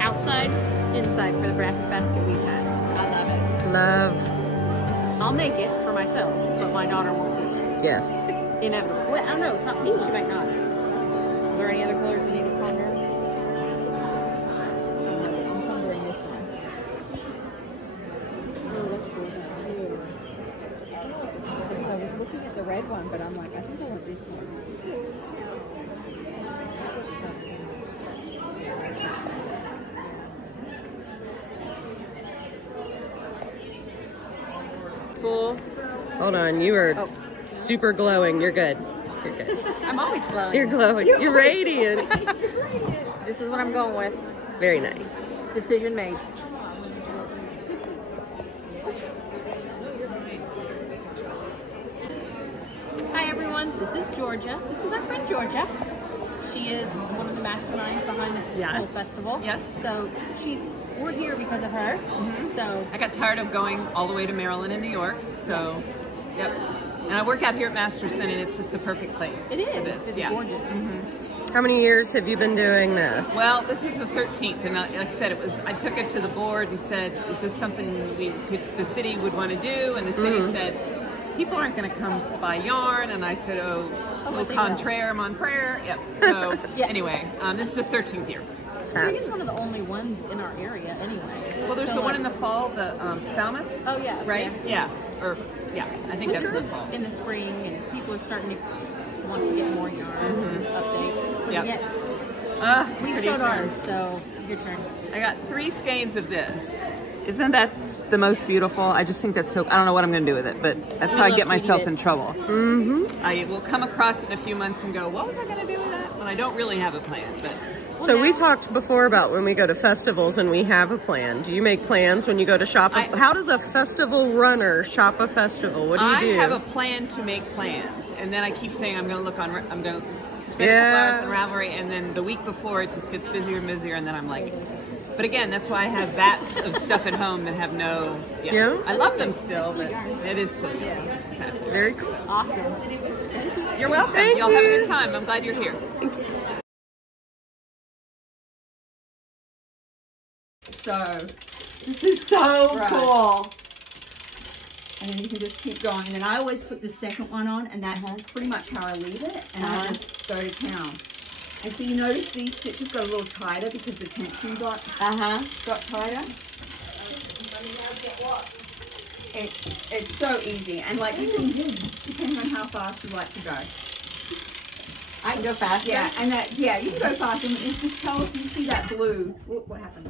Outside, inside for the basket we've had. I love it. Love. I'll make it for myself, but my daughter will see. Yes. Inevitably. Well, I don't know. It's not me. She might not. Are there any other colors you need to ponder? I'm pondering this one. Oh, that's gorgeous too. Because I was looking at the red one, but I'm like, I think I want this one. Cool. Hold on, you are super glowing. You're good. You're good. I'm always glowing. You're glowing. You're radiant. This is what I'm going with. Very nice. Decision made. Hi everyone, this is Georgia. This is our friend Georgia. She is one of the masterminds behind the whole festival. Yes. So we're here because of her. So I got tired of going all the way to Maryland and New York, so, yep. And I work out here at Masterson, and it's just the perfect place. it is. It's yeah. gorgeous. How many years have you been doing this? Well, this is the 13th, and like I said, I took it to the board and said, is this something the city would want to do? And the city said, people aren't going to come buy yarn, and I said, au contraire, mon frere. Yep. So anyway, this is the 13th year. I think it's one of the only ones in our area anyway. Well, there's the one in the fall, the Falmouth. Oh yeah. Right? Yeah. I think that's the fall. In the spring, and people are starting to want to get more yarn. Update. Yeah. We Pretty showed sure. ours, so your turn. I got 3 skeins of this. Isn't that the most beautiful? I just think that's so, I don't know what I'm going to do with it, but that's how I get myself in trouble. I will come across it in a few months and go, what was I going to do with that? When I don't really have a plan. But So we talked before about when we go to festivals and we have a plan. Do you make plans when you go to shop? How does a festival runner shop a festival? What do you do? I have a plan to make plans, and then I keep saying I'm going to look on, I'm going to spend a couple hours on Ravelry, and then the week before it just gets busier and busier, and then I'm like, but again, that's why I have vats of stuff at home that have no, I love them still, but it is still That's exactly right. Very cool. Awesome. You're welcome. Thank Y'all have a you. good time. I'm glad you're here. So, this is so cool. And then you can just keep going. And then I always put the second one on, and that's pretty much how I leave it. And I just go to town. And so you notice these stitches got a little tighter because the tension got tighter. It's so easy. And like you can, depending on how fast you like to go. I can go faster. Yeah, and that, you can go faster. And it's just tell if you see that blue. What happened?